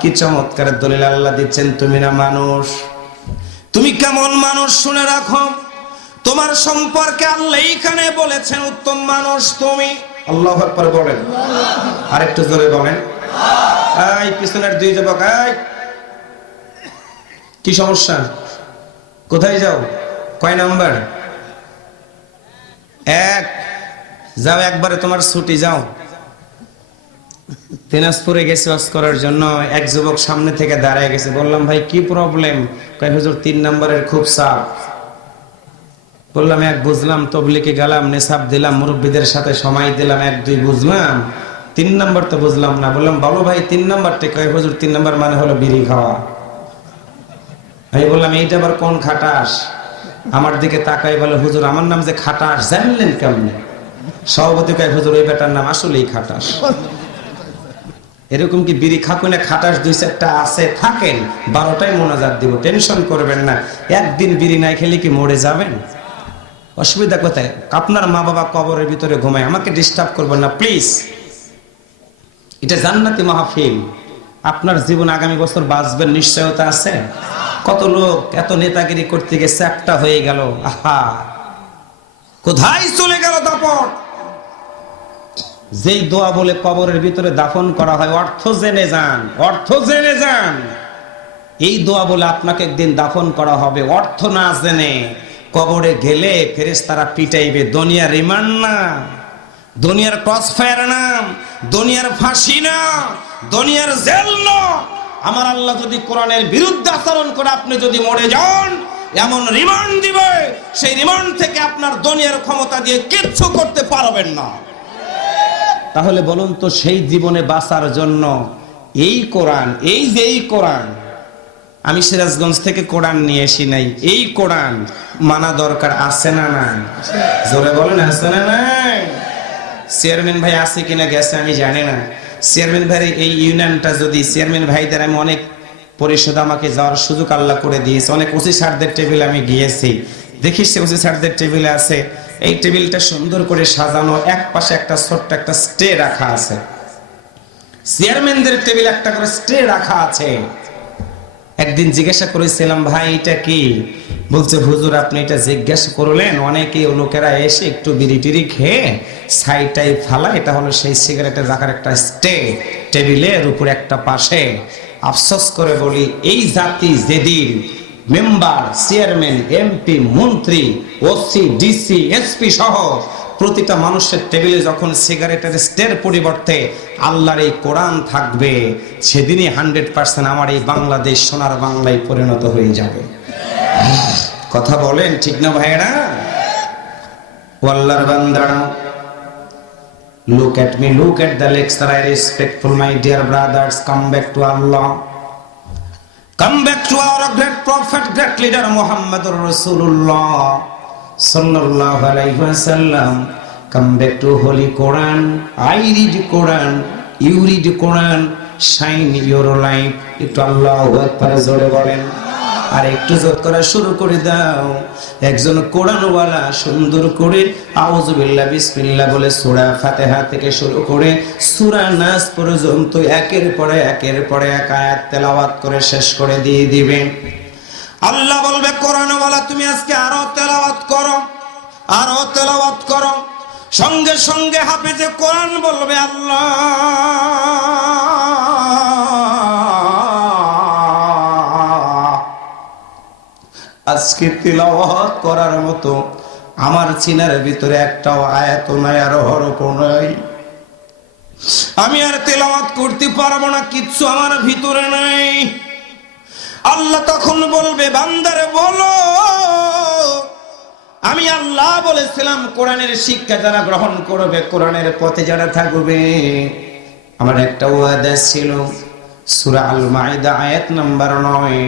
কি চমৎকার দলিল আল্লাহ দিচ্ছেন, তুমি না মানুষ? তুমি কেমন মানুষ শুনে রাখো, তোমার সম্পর্কে আল্লাহ এইখানে বলেছেন উত্তম মানুষ তুমি। আল্লাহু আকবার বলেন, আরেকটু জোরে বলেন। এই পিছনের দুই যুবক, এই কি সমস্যা? কোথায় যাও? কয় নাম্বার? এক। যাও, একবারে তোমার ছুটি, যাও। দিনাজপুরে গেছে ওয়াজ করার জন্য, এক যুবক সামনে থেকে দাঁড়ায় গেছে। বললাম ভাই কি প্রবলেম? কয় হুজুর 3 নম্বরের খুব চাপ। বললাম এক বুঝলাম, তবলিগে গেলাম, নেশাব দিলাম, মুরব্বীদের সাথে সময় দিলাম, 1-2 বুঝলাম, 3 নম্বর তো বুঝলাম না। বললাম বলো ভাই 3 নম্বরটা? কয় হুজুর 3 নম্বর মানে হলো বিড়ি খাওয়া। আমি বললাম এইটা আবার কোন খাটাস? আমার দিকে তাকাই বলে হুজুর আমার নাম যে খাটাস জানলেন কেমনে? সভাপতি কয় হুজুর ওই বেটার নাম আসলেই খাটাস। এরকম কি বিড়ি খাকুন না খাটাস 2-4টা আছে, থাকেন 12টায় মোনাজাত দিব, টেনশন করবেন না। একদিন বিড়ি নাই খেলে কি মরে যাবেন? অসুবিধা কোথায়? আপনার মা বাবা কবরের ভিতরে ঘুমায়, আমাকে ডিস্টার্ব করবেন না প্লিজ। এটা জান্নাতি মাহফিল, আপনার জীবন আগামী বছর বাঁচবেন নিশ্চয়তা আছে। কত লোক এত নেতাগিরি করতে গেছে, একটা হয়ে গেল, আহা কোথায় চলে গেল দাপট। যেই দোয়া বলে কবরের ভিতরে দাফন করা হয়, অর্থ জেনে যান, অর্থ জেনে যান। এই দোয়া বলে আপনাকে একদিন দাফন করা হবে, অর্থ না জেনে। কবরে গেলে ফেরেশতারা পিটাইবে। দুনিয়ার রিমান্ড না, দুনিয়ার ক্রসফায়ার না, দুনিয়ার ফাঁসি না, দুনিয়ার জেল না। আমার আল্লাহ যদি কোরআনের বিরুদ্ধে আচরণ করে আপনি যদি মরে যান, এমন রিমান্ড দিবে, সেই রিমান্ড থেকে আপনার দুনিয়ার ক্ষমতা দিয়ে কিচ্ছু করতে পারবেন না। তাহলে বলুন তো, সেই জীবনে বাঁচার জন্য এই কোরআন, এই যে এই কোরআন, আমি সিরাজগঞ্জ থেকে কোরআন নিয়ে আসি নাই, এই কোরআন মানা দরকার আছে না নাই? জোরে বলেন আছে না নাই? চেয়ারম্যান ভাই আছে কিনা গেছে আমি জানি না। চেয়ারম্যান ভাই এই ইউনিয়নটা যদি, চেয়ারম্যান ভাইদের আমি অনেক পরিষদ আমাকে যাওয়ার সুযোগ আল্লাহ করে দিয়েছে। অনেক ওসি স্যারদের টেবিলে আমি গিয়েছি, দেখিস ওসি স্যারদের টেবিলে আছে, এই টেবিলটা সুন্দর করে সাজানো, এক পাশে একটা ছোট্ট একটা স্টে রাখা আছে। চেয়ারম্যানদের টেবিলে একটা করে স্টে রাখা আছে। একদিন জিজ্ঞাসা করেছিলাম ভাই এটা কি? বলছে হুজুর আপনি এটা জিজ্ঞাসা করলেন, অনেকে লোকেরা এসে একটু বিড়ি টিড়ি খেয়ে সাইটাই ফালা, এটা হলো সেই সিগারেটের রাখার একটা স্টে, টেবিলের উপরে একটা পাশে। আফসোস করে বলি, এই জাতি যেদিন মেম্বার, চেয়ারম্যান, এমপি, মন্ত্রী, ওসি, ডিসি, এসপি সহ প্রতিটা মানুষের টেবিলে যখন সিগারেটের স্টের পরিবর্তে আল্লাহর এই কোরআন থাকবে, সেদিনই 100% আমার এই বাংলাদেশ সোনার বাংলায় পরিণত হয়ে যাবে। কথা বলেন ঠিক না ভাইরা? আল্লাহর বান্দারা, look at me, look at the lecture. I respectful my dear brothers, come back to Allah, come back to our great prophet, great leader Muhammadur Rasulullah sallallahu alaihi wasallam. Come back to holy Quran. I read Quran, you read Quran, shine your light. একটু আল্লাহু আকবার জোরে বলেন, আর একটু জোর করা শুরু করে দাও। একজন কোরআনওয়ালা সুন্দর করে আউযু বিল্লাহ বিসমিল্লাহ বলে সূরা ফাতিহা থেকে শুরু করে সূরা নাস পর্যন্ত একের পরে এক আয়াত তেলাওয়াত করে শেষ করে দিয়ে দিবে। আল্লাহ বলবে কোরআনওয়ালা তুমি আজকে আরো তেলাওয়াত করো, আরো তেলাওয়াত করো। সঙ্গে সঙ্গে হাফেজে কোরআন বলবে আল্লাহ আজকে তেলাওয়াত করার মতো আমার সিনার ভিতরে একটাও আয়াত নাই আর হরফ নাই, আমি আর তেলাওয়াত করতে পারবো না, কিচ্ছু আমার ভিতরে নাই। আল্লাহ তখন বলবে বান্দারে বলো, আমি আল্লাহ বলেছিলাম কোরআনের শিক্ষা যারা গ্রহণ করবে, কোরআনের পথে যারা থাকবে, আমার একটা ওয়াদা ছিল। সূরা আল মাইদা আয়াত নাম্বার 9,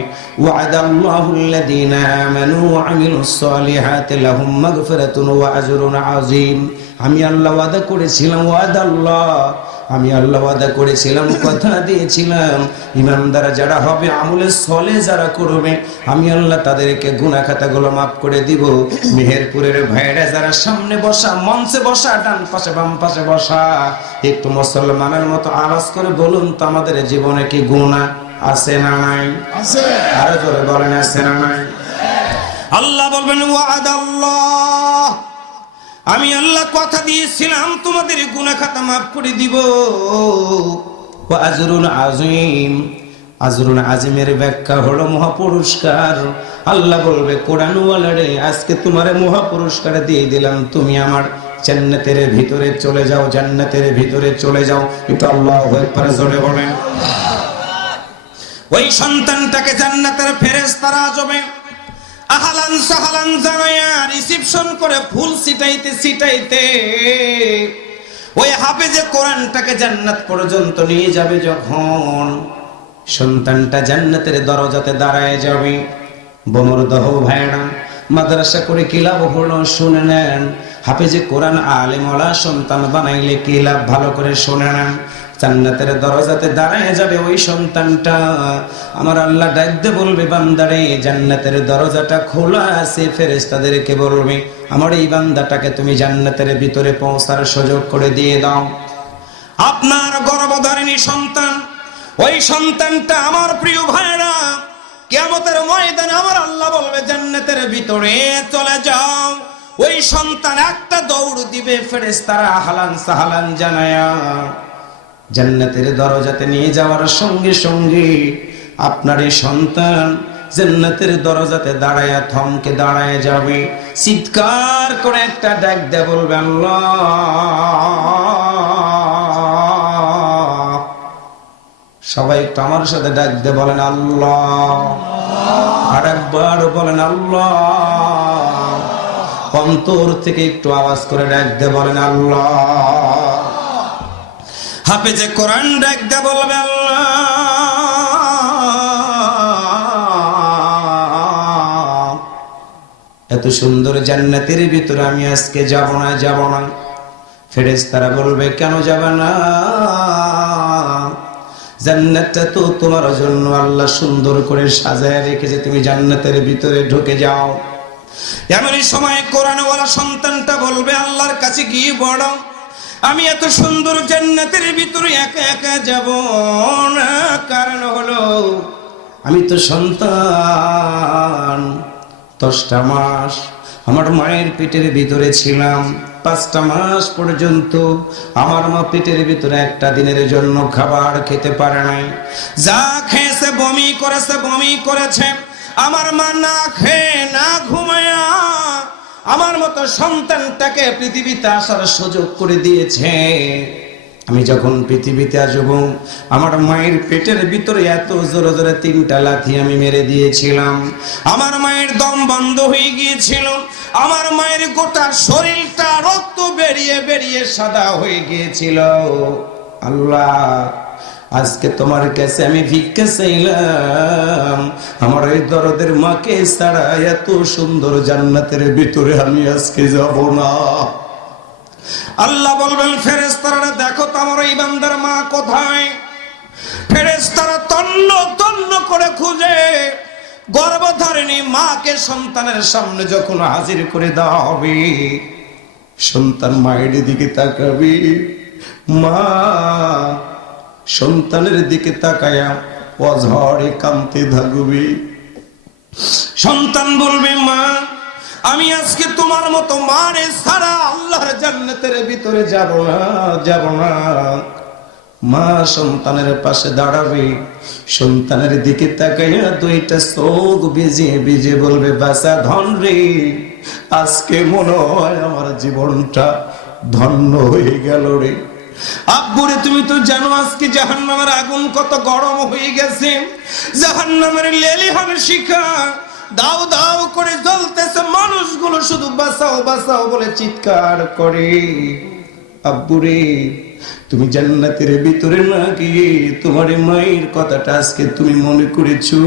ওয়া'দাল্লাহুল্লাযীনা আমানু ওয়া আমিলুস সালিহাতি লাহুম মাগফিরাতুন ওয়া আজরুন আযীম। আমি আল্লাহ ওয়াদা করেছিলাম, আমি আল্লাহ ওয়াদা করেছিলাম, কথা দিয়েছিলাম, ইমানদার যারা হবে, আমলে সলে যারা করবে, আমি আল্লাহ তাদেরকে গুনাহ খাতাগুলো মাফ করে দিব। মেহেরপুরের ভাইরা যারা সামনে বসা, মঞ্চে বসা, ডান পাশে বাম পাশে বসা, একটু মুসলমানের মতো আওয়াজ করে বলুন তো, আমাদের জীবনে কি গুনাহ আছে না নাই? আছে। আরো জোরে বলেন, আছে না নাই? আল্লাহ বলবেন ওয়া'দাল্লাহ, আমি আল্লাহ কথা দিয়েছিলাম তোমাদের গুনাহ খাতা মাফ করে দিব। ওয়া আজরুন আযীম, আজরুন আযীমের ব্যাখ্যা হলো মহাপুরস্কার। আল্লাহ বলবে কোরআন ওয়ালারে, আজকে তোমারে মহাপুরস্কার দিয়ে দিলাম, তুমি আমার জান্নাতের ভিতরে চলে যাও, জান্নাতের ভিতরে চলে যাও। একটু আল্লাহু আকবার জোরে বলেন। ওই সন্তানটাকে জান্নাতের ফেরেশতারা আসবে, আহলান সাহলান জানায়া রিসিপশন করে ফুল ছিটাইতে ওই হাফেজে কোরআনটাকে জান্নাত পর্যন্ত নিয়ে যাবে। যখন সন্তানটা জান্নাতের দরজাতে দাঁড়ায় যাবে, বমরদহ ভাইরা, মাদ্রাসা করে কি লাভ হলো শুনে নেন। হাফেজে কোরআন আলেমওয়ালা সন্তান বানাইলে কি লাভ, ভালো করে শুনে নেন। জান্নাতের দরজাতে দাঁড়ায় যাবে ওই সন্তানটা, আমার আল্লাহ ডাকতে বলবে বান্দারে, জান্নাতের দরজাটা খোলা আছে। ফেরেশতাদেরকে বলবে আমার এই বান্দাটাকে তুমি জান্নাতের ভিতরে পৌঁছার সুযোগ করে দিয়ে দাও। আপনার গর্ভধারিণী সন্তান, ওই সন্তানটা আমার প্রিয় ভাইরা, কিয়ামতের ময়দানে আমার আল্লাহ বলবে জান্নাতের ভিতরে চলে যাও। ওই সন্তান একটা দৌড় দিবে, ফেরেশতারা আহলান সাহলান জানায়া জান্নাতের দরজাতে নিয়ে যাওয়ার সঙ্গে সঙ্গে আপনার এই সন্তান জান্নাতের দরজাতে দাঁড়ায়া থমকে দাঁড়ায় যাবে, চিৎকার করে একটা ডাক দেয়া বলবে আল্লাহ। সবাই একটু আমার সাথে ডাক দিয়ে বলেন আল্লাহ, আর একবার বলেন আল্লাহ। অন্তর থেকে একটু আওয়াজ করে ডাক দিয়ে বলেন আল্লাহ। হাফেজে কোরআন ডাক দিয়ে বলবে আল্লাহ। এত সুন্দর জান্নাতের ভিতরে আমি আজকে যাব না। ফেরেশতারা বলবে কেন যাবে না? জান্নাতটা তো তোমার জন্য আল্লাহ সুন্দর করে সাজায় রেখেছে, তুমি জান্নাতের ভিতরে ঢুকে যাও। এমনই সময় কোরআনওয়ালা সন্তানটা বলবে আল্লাহর কাছে গিয়ে বড়, আমি এত সুন্দর জান্নাতের ভিতরে একা একা যাব না, কারণ হলো আমি তো সন্তান। 10টা মাস আমার মায়ের পেটের ভিতরে ছিলাম, 5টা মাস পর্যন্ত আমার মা পেটের ভিতরে একটা দিনের জন্য খাবার খেতে পারে নাই। যা খেয়েছে বমি করেছে। আমার মা না খেয়ে না ঘুমায়া আমার মতো সন্তানটাকে পৃথিবীতে আসার সুযোগ করে দিয়েছে। আমি যখন পৃথিবীতে আসব, আমার মায়ের পেটের ভিতরে এত জোরে জোরে 3টা লাথি আমি মেরে দিয়েছিলাম। আমার মায়ের দম বন্ধ হয়ে গিয়েছিল, আমার মায়ের গোটা শরীরটা রক্ত বেরিয়ে বেরিয়ে সাদা হয়ে গিয়েছিল। আল্লাহ, আজকে তোমার কাছে আমি ভিক্ষা চাইলাম, আমার এই দরদের মাকে ছাড়া এত সুন্দর জান্নাতের ভিতরে আমি আজকে যাব না। আল্লাহ বলবেন ফেরেশতারা দেখো তো আমার এই বান্দার মা কোথায়। ফেরেশতারা তন্ন তন্ন করে খুঁজে গর্ভধারিণী মাকে সন্তানের সামনে যখন হাজির করে দেওয়া হবে, সন্তান মায়ের দিকে তাকাবে, মা সন্তানের দিকে তাকায়া অঝরে কাঁদতে থাকবে। সন্তান বলবে মা, আমি আজকে তোমার মতো মারে সারা আল্লাহর জান্নাতের ভিতরে যাব না। মা সন্তানের পাশে দাঁড়াবে, সন্তানের দিকে তাকাইয়া 2টা চোখ ভিজে ভিজে বলবে বাঁচা ধন রে, আজকে মনে হয় আমার জীবনটা ধন্য হয়ে গেল রে। আব্বুরে তুমি তো জানো আজকে জাহান্নামের আগুন কত গরম হয়ে গেছে, জাহান্নামের লেলিহান শিখা দাও দাও করে জ্বলতেছে, মানুষগুলো শুধু বাঁচাও বাঁচাও বলে চিৎকার করে। আব্বুরে তুমি জান্নাতের ভিতরে না গিয়ে তোমার মায়ের কথাটা আজকে তুমি মনে করেছো।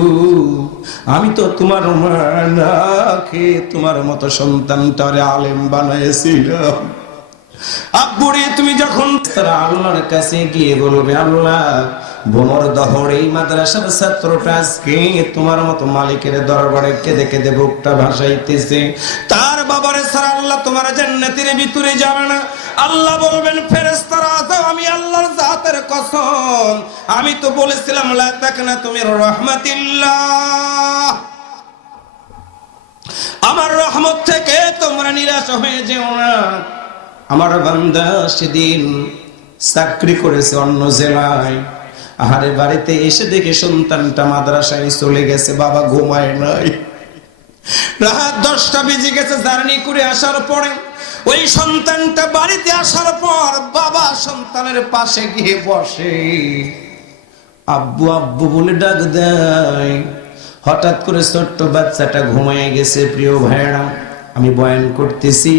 আমি তো তোমার মা না খেয়ে তোমার মতো সন্তানটারে আলেম বানাইছিলাম। আব্বুরে তুমি যখন তারা আল্লাহর কাছে গিয়ে বলবে, আল্লাহ বোমর দহর এই মাদ্রাসার ছাত্রটা আজকে তোমার মতো মালিকের দরবারে কেঁদে কেঁদে বুকটা ভাসাইতেছে, তার বাবারে ছাড়া আল্লাহ তোমার জান্নাতের ভিতরে যাবে না। আল্লাহ বলবেন, ফেরেশতারা যাও, আমি আল্লাহর জাতের কসম আমি তো বলেছিলাম লা তাকনাতু মির রাহমাতিল্লাহ, আমার রহমত থেকে তোমরা নিরাশ হয়ে যেও না। আমার বান্দা সেদিন চাকরি করেছে অন্য জেলায়, আহারে বাড়িতে এসে দেখে সন্তানটা মাদ্রাসায় চলে গেছে, বাবা ঘুমায় নাই। রাত 10টা বেজে গেছে, জার্নি করে আসার পরে ওই সন্তানটা বাড়িতে আসার পর বাবা সন্তানের পাশে গিয়ে বসে, আব্বু আব্বু বলে ডাক দেয়। হঠাৎ করে ছোট্ট বাচ্চাটা ঘুমায় গেছে। প্রিয় ভাইরা, আমি বয়ান করতেছি,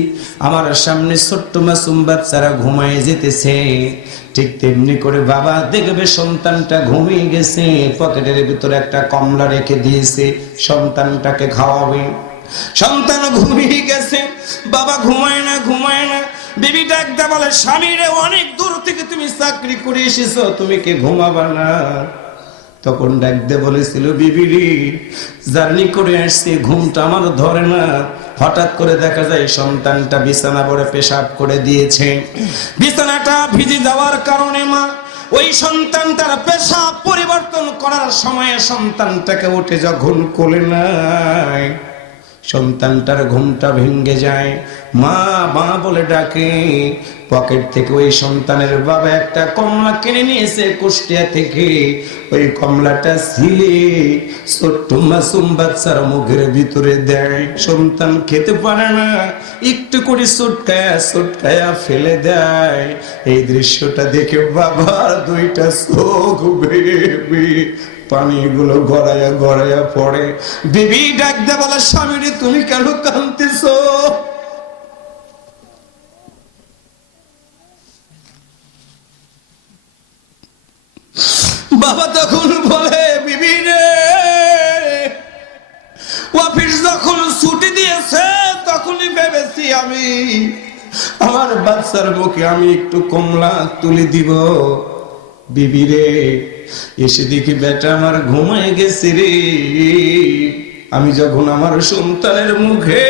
আমার সামনে ছোট্ট মাসুম বাচ্চারা ঘুমায় যেতেছে, ঠিক তেমনি করে বাবা দেখবে সন্তানটা ঘুমিয়ে গেছে, পকেটের ভিতরে একটা কমলা রেখে দিয়েছে, সন্তানটাকে খাওয়াবে। সন্তান ঘুমিয়ে গেছে, বাবা ঘুমায় না ঘুমায় না। বিবি ডাকতে বলে, স্বামী রে, অনেক দূর থেকে তুমি চাকরি করে এসেছো, তুমি কি ঘুমাবা না? তখন ডাকতে বলেছিল, বিবি রে, জার্নি করে আসছি, ঘুমটা আমার ধরে না। হঠাৎ করে দেখা যায় সন্তানটা বিছানা পড়ে পেশাব করে দিয়েছে। বিছানাটা ভিজে যাওয়ার কারণে মা ওই সন্তানটার পেশাব পরিবর্তন করার সময় সন্তানটাকে উঠে যখন কোলে নেয়, সন্তানটার ঘুমটা ভেঙে যায়। মা মা বলে ডাকে। পকেট থেকে ওই সন্তানের বাবা একটা কমলা কিনে নিয়েছে কুষ্টিয়া থেকে। ওই কমলাটা ছিলে ছোট্ট মাসুম বাচ্চার মুখের ভিতরে দেয়। সন্তান খেতে পারে না, একটু করে চটকায়া ফেলে দেয়। এই দৃশ্যটা দেখে বাবার দুইটা চোখ বেয়ে পানিগুলো গড়াইয়া গড়াইয়া পড়ে। বিবি ডাকতে বলে, স্বামীরে তুমি কেন কাঁদতেছো? বাবা তখন বলে, বিবি রে, অফিস যখন ছুটি দিয়েছে তখনই ভেবেছি আমি আমার বাচ্চার মুখে আমি একটু কমলা তুলে দিব। বিবি রে, এসে দেখি বেটা আমার ঘুমায় গেছে রে। আমি যখন আমার সন্তানের মুখে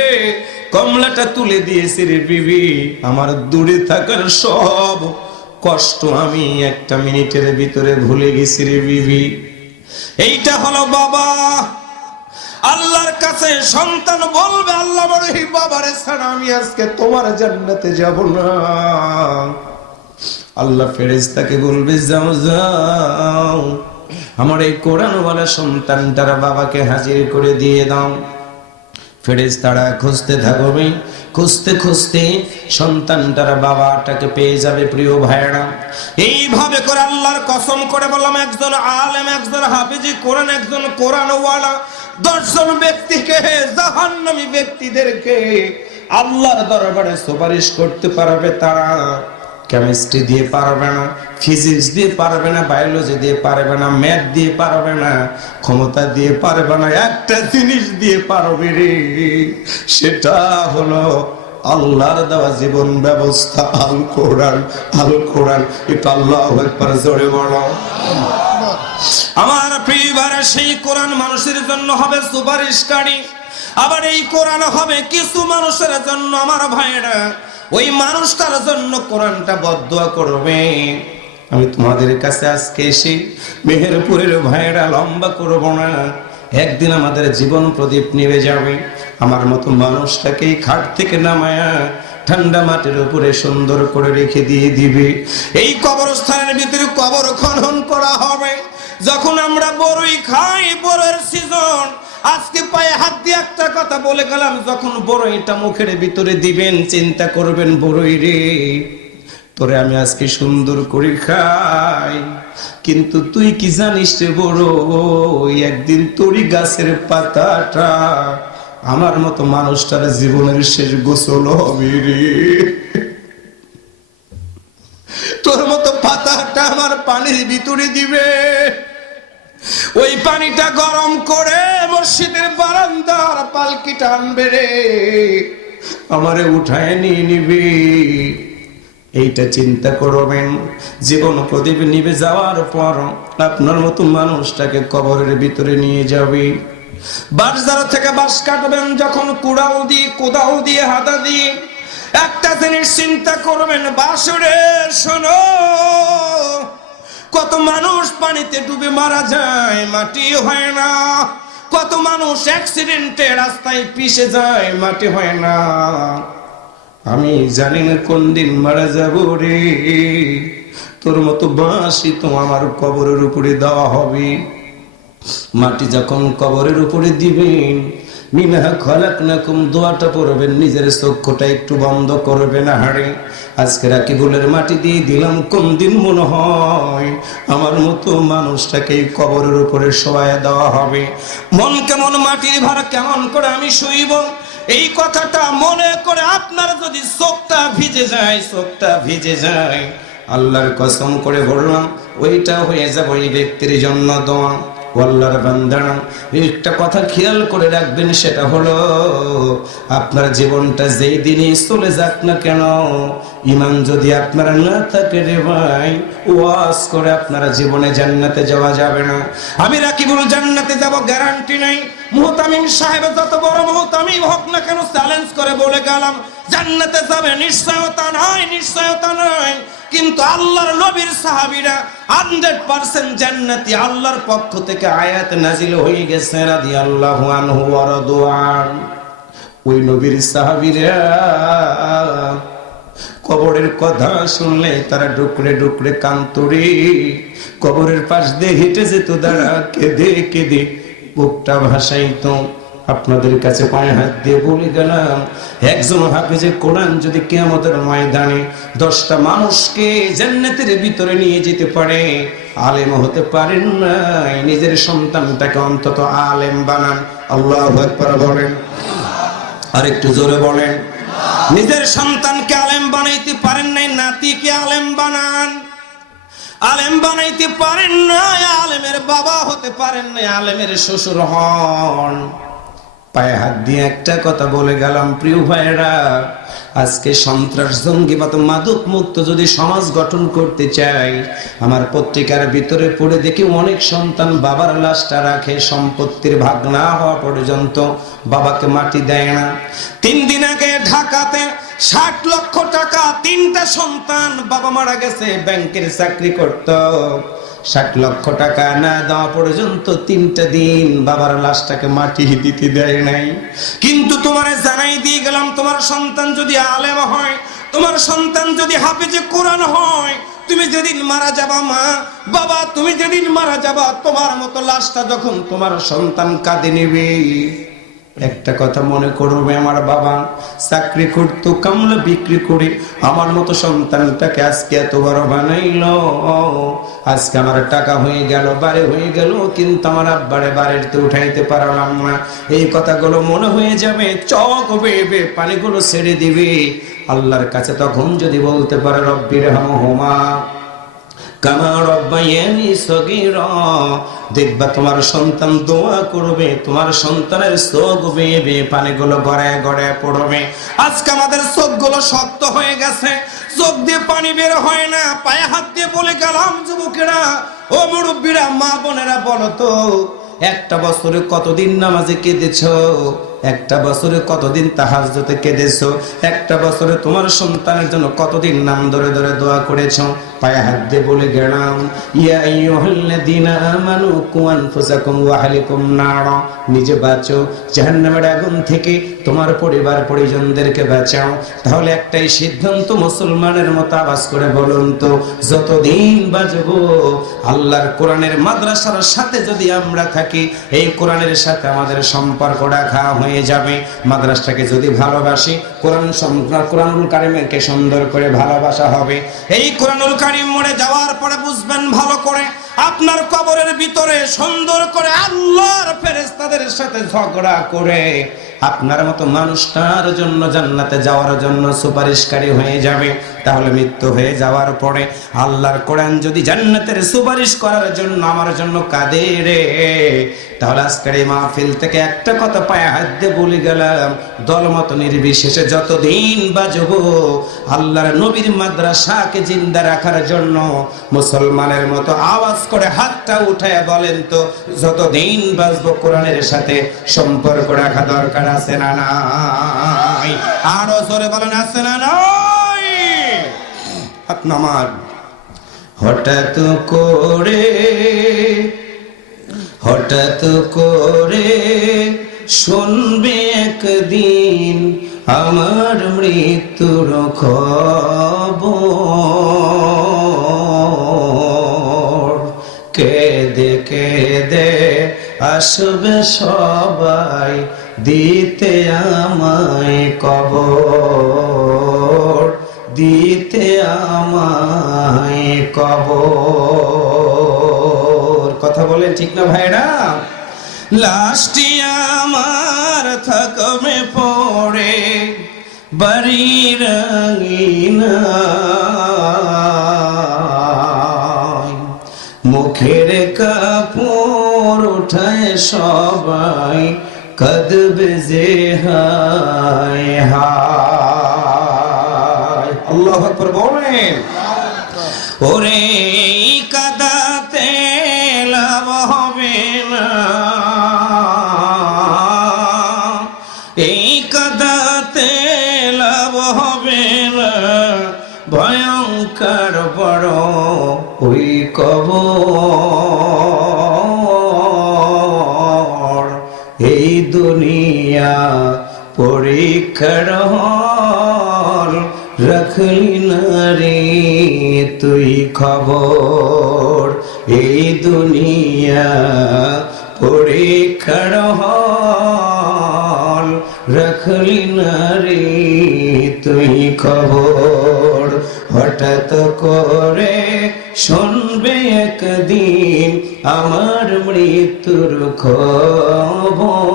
কমলাটা তুলে দিয়েছি রে বিবি, আমার দূরে থাকার সব কষ্ট আমি একটা মিনিটের ভিতরে ভুলে গেছি রে বিবি। এইটা হলো বাবা। আল্লাহর কাছে সন্তান বলবে, আল্লাহ বলে, এই বাবারে ছাড়া আমি আজকে তোমার জান্নাতে যাব না। আল্লাহ ফেরেশতাকে বলবে, যাও যাও, আমার এই কোরআনওয়ালা সন্তানটার বাবাকে হাজির করে দিয়ে দাও। ফেরেশতারা খুঁজতে থাকবে, খুঁজতে খুঁজতে সন্তানটার বাবাটাকে পেয়ে যাবে। প্রিয় ভাইরা, এইভাবে করে আল্লাহর কসম করে বললাম, একজন আলেম, একজন হাফেজি কোরআন, একজন কোরআনওয়ালা 10 জন ব্যক্তিকে, জাহান্নামী ব্যক্তিদেরকে আল্লাহর দরবারে সুপারিশ করতে পারবে তারা। কেমিস্ট্রি দিয়ে পারবে না, ফিজিক্স দিয়ে পারবে না, বায়োলজি দিয়ে পারবে না, ম্যাথ দিয়ে পারবে না, ক্ষমতা দিয়ে পারবে না, একটা জিনিস দিয়ে পারবে রে, সেটা হলো আল্লাহর দেওয়া জীবন ব্যবস্থা, আল কোরআন। আল কোরআন, একটু আল্লাহু আকবার জোরে বলো। আমার প্রিয় ভাইরা, সেই কোরআন মানুষের জন্য হবে সুপারিশকারী, আবার এই কোরআন হবে কিছু মানুষের জন্য আমার ভাইরা ওই মানুষটার জন্য কোরআনটা বদদুয়া করবে। আমি তোমাদের কাছে আজকে এসে মেহেরপুরের ভাইরা লম্বা করব না, একদিন আমাদের জীবন প্রদীপ নিভে যাবে। আমার মতো মানুষটাকে খাট থেকে নামায়া ঠান্ডা মাটির উপরে সুন্দর করে রেখে দিয়ে দিবে। এই কবরস্থানের ভিতরে কবর খনন করা হবে। যখন আমরা বড়ই খাই, বড়ের সিজন, আজকে পায়ে হাত দিয়ে একটা কথা বলে গেলাম, যখন বড়ইটা মুখের ভিতরে দিবেন চিন্তা করবেন, বড়ই রে তোরে আমি আজকে সুন্দর করে খাই, কিন্তু তুই কি জানিস রে বড়ই, একদিন তোরই গাছের পাতাটা আমার মতো মানুষটার জীবনের শেষ গোসল হবে রে। তোর মতো পাতাটা আমার পানির ভিতরে দিবে, ওই পানিটা গরম করে মসজিদের বারান্দার পালকিটা আনবে রে, আমারে উঠায় নিয়ে নিবি। এইটা চিন্তা করবেন। জীবন প্রদীপ নিভে যাওয়ার পর আপনার মতো মানুষটাকে কবরের ভিতরে নিয়ে যাবে। বাঁশঝাড় থেকে বাঁশ কাটবেন যখন কোদাল দিয়ে হাতা দিয়ে, একটা জিনিস চিন্তা করবেন, বাঁশরে শোনো, কত মানুষ পানিতে ডুবে মারা যায়, মাটি হয় না। কত মানুষ অ্যাক্সিডেন্টে রাস্তায় পিষে যায়, মাটি হয় না। আমি জানি না কোন দিন মারা যাব রে, তোর মতো বাঁশি তো আমার কবরের উপরে দেওয়া হবে। মাটি যখন কবরের উপরে দিবেন, মিনহা খলাকনাকুম দোয়াটা পড়বেন, নিজের চক্ষুটা একটু বন্ধ করবেন। হাড়ে আজকে রাকিবুলের মাটি দিয়ে দিলাম, কোন দিন মনে হয় আমার মতো মানুষটাকে কবরের উপরে শোয়া দেওয়া হবে। মন কেমন মাটির ভার কেমন করে আমি শুইব, এই কথাটা মনে করে আপনার যদি চোখটা ভিজে যায়, আল্লাহর কসম করে বললাম ওইটা হয়ে যাবে ওই ব্যক্তির জন্য দোয়া। আল্লাহর বান্দারা একটা কথা খেয়াল করে রাখবেন, সেটা হলো আপনার জীবনটা যেই দিনই চলে যাক না কেন, ঈমান যদি আপনার না থাকে রে ভাই, ওয়াজ করে আপনারা জীবনে জান্নাতে যাওয়া যাবে না। আমি রাকিবুল জান্নাতে যাব গ্যারান্টি নাই। মুহতামিম সাহেব যত বড় মুহতামিম হোক না কেন চ্যালেঞ্জ করে বলে গেলাম জান্নাতে যাবে, নিশ্চয়তা নাই। কিন্তু আল্লাহর নবীর সাহাবীরা 100% জান্নাতি। আল্লাহর পক্ষ থেকে আয়াত নাজিল হয়ে গেছে রাদিয়াল্লাহু আনহু ওয়া রাদওয়ান। ওই নবীর সাহাবীরা কবরের কথা শুনলে তারা ডুকরে ডুকরে কান্তরে কবরের পাশ দিয়ে হেঁটে যেত, দাঁড়া কেঁদে বুকটা ভাসাইতো। আপনাদের কাছে পায়ে হাত দিয়ে বলে গেলাম, একজন হাফেজে কোরআন যদি কিয়ামতের ময়দানে 10টা মানুষকে জান্নাতের ভিতরে নিয়ে যেতে পারে, আলেম হতে পারেন নাই, নিজের সন্তানটাকে অন্তত আলেম বানান। আল্লাহু আকবার বলেন, আর একটু জোরে বলেন। নিজের সন্তানকে আলেম বানাইতে পারেন নাই, নাতিকে আলেম বানান। আলেম বানাইতে পারেন নাই, আলেমের বাবা হতে পারেন নাই, আলেমের শ্বশুর হন। পায়ে হাত দিয়ে একটা কথা বলে গেলাম, প্রিয় ভাইরা, আজকে সন্ত্রাস জঙ্গিবাদ মাদক মুক্ত যদি সমাজ গঠন করতে চাই, আমার পত্রিকার ভিতরে পড়ে দেখি অনেক সন্তান বাবার লাশটা রাখে, সম্পত্তির ভাগ না হওয়া পর্যন্ত বাবাকে মাটি দেয় না। 3 দিন আগে ঢাকাতে 60 লক্ষ টাকা, 3টা সন্তান, বাবা মারা গেছে, ব্যাংকের চাকরি করত, 60 লক্ষ টাকা না দেওয়া পর্যন্ত 3টা দিন বাবার লাশটাকে মাটি দিতে দেয় নাই। কিন্তু তোমারে জানাই দিয়ে গেলাম, তোমার সন্তান যদি আলেম হয়, তোমার সন্তান যদি হাফেজে কোরআন হয়, তুমি যেদিন মারা যাবা মা বাবা, তুমি যেদিন মারা যাবা, তোমার মতো লাশটা যখন তোমার সন্তান কাঁদে নেবে, একটা কথা মনে করবে, আমার বাবা চাকরি করতো, কামলা বিক্রি করে আমার মতো সন্তানটাকে আজকে এত বড় বানাইলো, আজকে আমার টাকা হয়ে গেল, বাড়ি হয়ে গেল, কিন্তু আমার আব্বারে বাড়িতে উঠাইতে পারলাম না। এই কথাগুলো মনে হয়ে যাবে, চোখ বেয়ে পানিগুলো ছেড়ে দিবে। আল্লাহর কাছে তখন যদি বলতে পারে রব্বির হামহুমা কামা রব্বায়ানি সগীরা, দেখবা তোমার সন্তান দোয়া করবে, তোমার সন্তানের চোখ বেয়ে পানিগুলো গড়ায় গড়ায় পড়বে। আজকে আমাদের চোখগুলো শক্ত হয়ে গেছে, চোখ দিয়ে পানি বের হয় না। পায়ে হাত দিয়ে বলে গেলাম, যুবকেরা, ও মুরব্বীরা, মা বোনেরা, বলো তো, একটা বছরে কতদিন নামাজে কেঁদেছো? একটা বছরে কতদিন তাহাজ্জুদে কেঁদেছো? একটা বছরে তোমার সন্তানের জন্য কতদিন নাম ধরে ধরে দোয়া করেছো? পায়ে হাত দিয়ে বলে গেলাম, ইয়া আইয়ুহাল্লাযীনা আমানু কু আনফুসাকুম ওয়া আহলিকুম নারা, নিজে বাঁচো জাহান্নামের আগুন থেকে, তোমার পরিবার পরিজনদেরকে বাঁচাও। তাহলে একটাই সিদ্ধান্ত, মুসলমানের মতো আওয়াজ করে বলুন তো, যতদিন বাঁচবো আল্লাহর কোরআনের মাদ্রাসার সাথে যদি আমরা থাকি, এই কোরআনের সাথে আমাদের সম্পর্ক রাখা হয়ে যাবে। মাদ্রাসাকে যদি ভালোবাসি, কোরআনুল কারীমকে সুন্দর করে ভালোবাসা হবে। এই কোরআনুল কারীম মরে যাওয়ার পরে বুঝবেন ভালো করে, আপনার কবরের ভিতরে সুন্দর করে আল্লাহর ফেরেশতাদের সাথে ঝগড়া করে আপনার মতো মানুষটার জন্য জান্নাতে যাওয়ার জন্য সুপারিশকারী হয়ে যাবে। তাহলে মৃত্যু হয়ে যাওয়ার পরে আল্লাহর কোরআন যদি জান্নাতের সুপারিশ করার জন্য আমার জন্য কাঁদে রে, তাহলে আজকের এই মাহফিল থেকে একটা কথা পায়ে হাত দিয়ে বলে গেলাম, দলমত নির্বিশেষে যতদিন বাঁচবো আল্লাহর নবীর মাদ্রাসাকে জিন্দা রাখার জন্য মুসলমানের মতো আওয়াজ করে হাতটা উঠায় বলেন তো, যতদিন বাঁচবো কোরআনের সাথে সম্পর্ক রাখা দরকার আছে না নাই? আরো জোরে বলেন, আছে না নাই? হাত নামান। হঠাৎ করে শুনবে একদিন আমার মৃত্যুর খবর, কেঁদে কেঁদে আসবে সবাই দিতে আমায় কবর, দিতে আমায় কবর। কথা বলেন ঠিক না ভাইরা? লাশটি আমার থাকবে পড়ে বাড়ির আঙিনায়, মুখের কাপড় উঠায় সবাই কাঁদবে যে হায় হায়। আল্লাহু আকবার বলেন। ওরে কাদাতে লাভ হবে না, এই কাদাতে লাভ হবে না, ভয়ঙ্কর বড় ওই কবর। এই দুনিয়া পরীক্ষার হল, রাখলি না রে তুই খবর। এই দুনিয়া পরীক্ষার হল, রাখলি না রে তুই খবর। হঠাৎ করে শুনবে একদিন আমার মৃত্যুর খবর,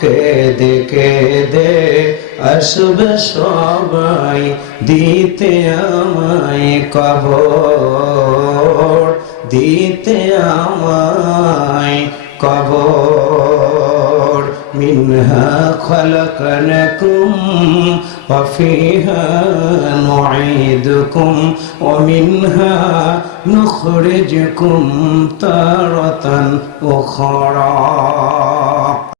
কেঁদে কেঁদে আসবে সবাই দিতে আমায় কবর, দিতে আমায় কবর। মিনহা খলকনাকুম ওয়া ফিহা নুঈদুকুম ওয়া মিনহা নুখরিজুকুম তারাতান উখরা।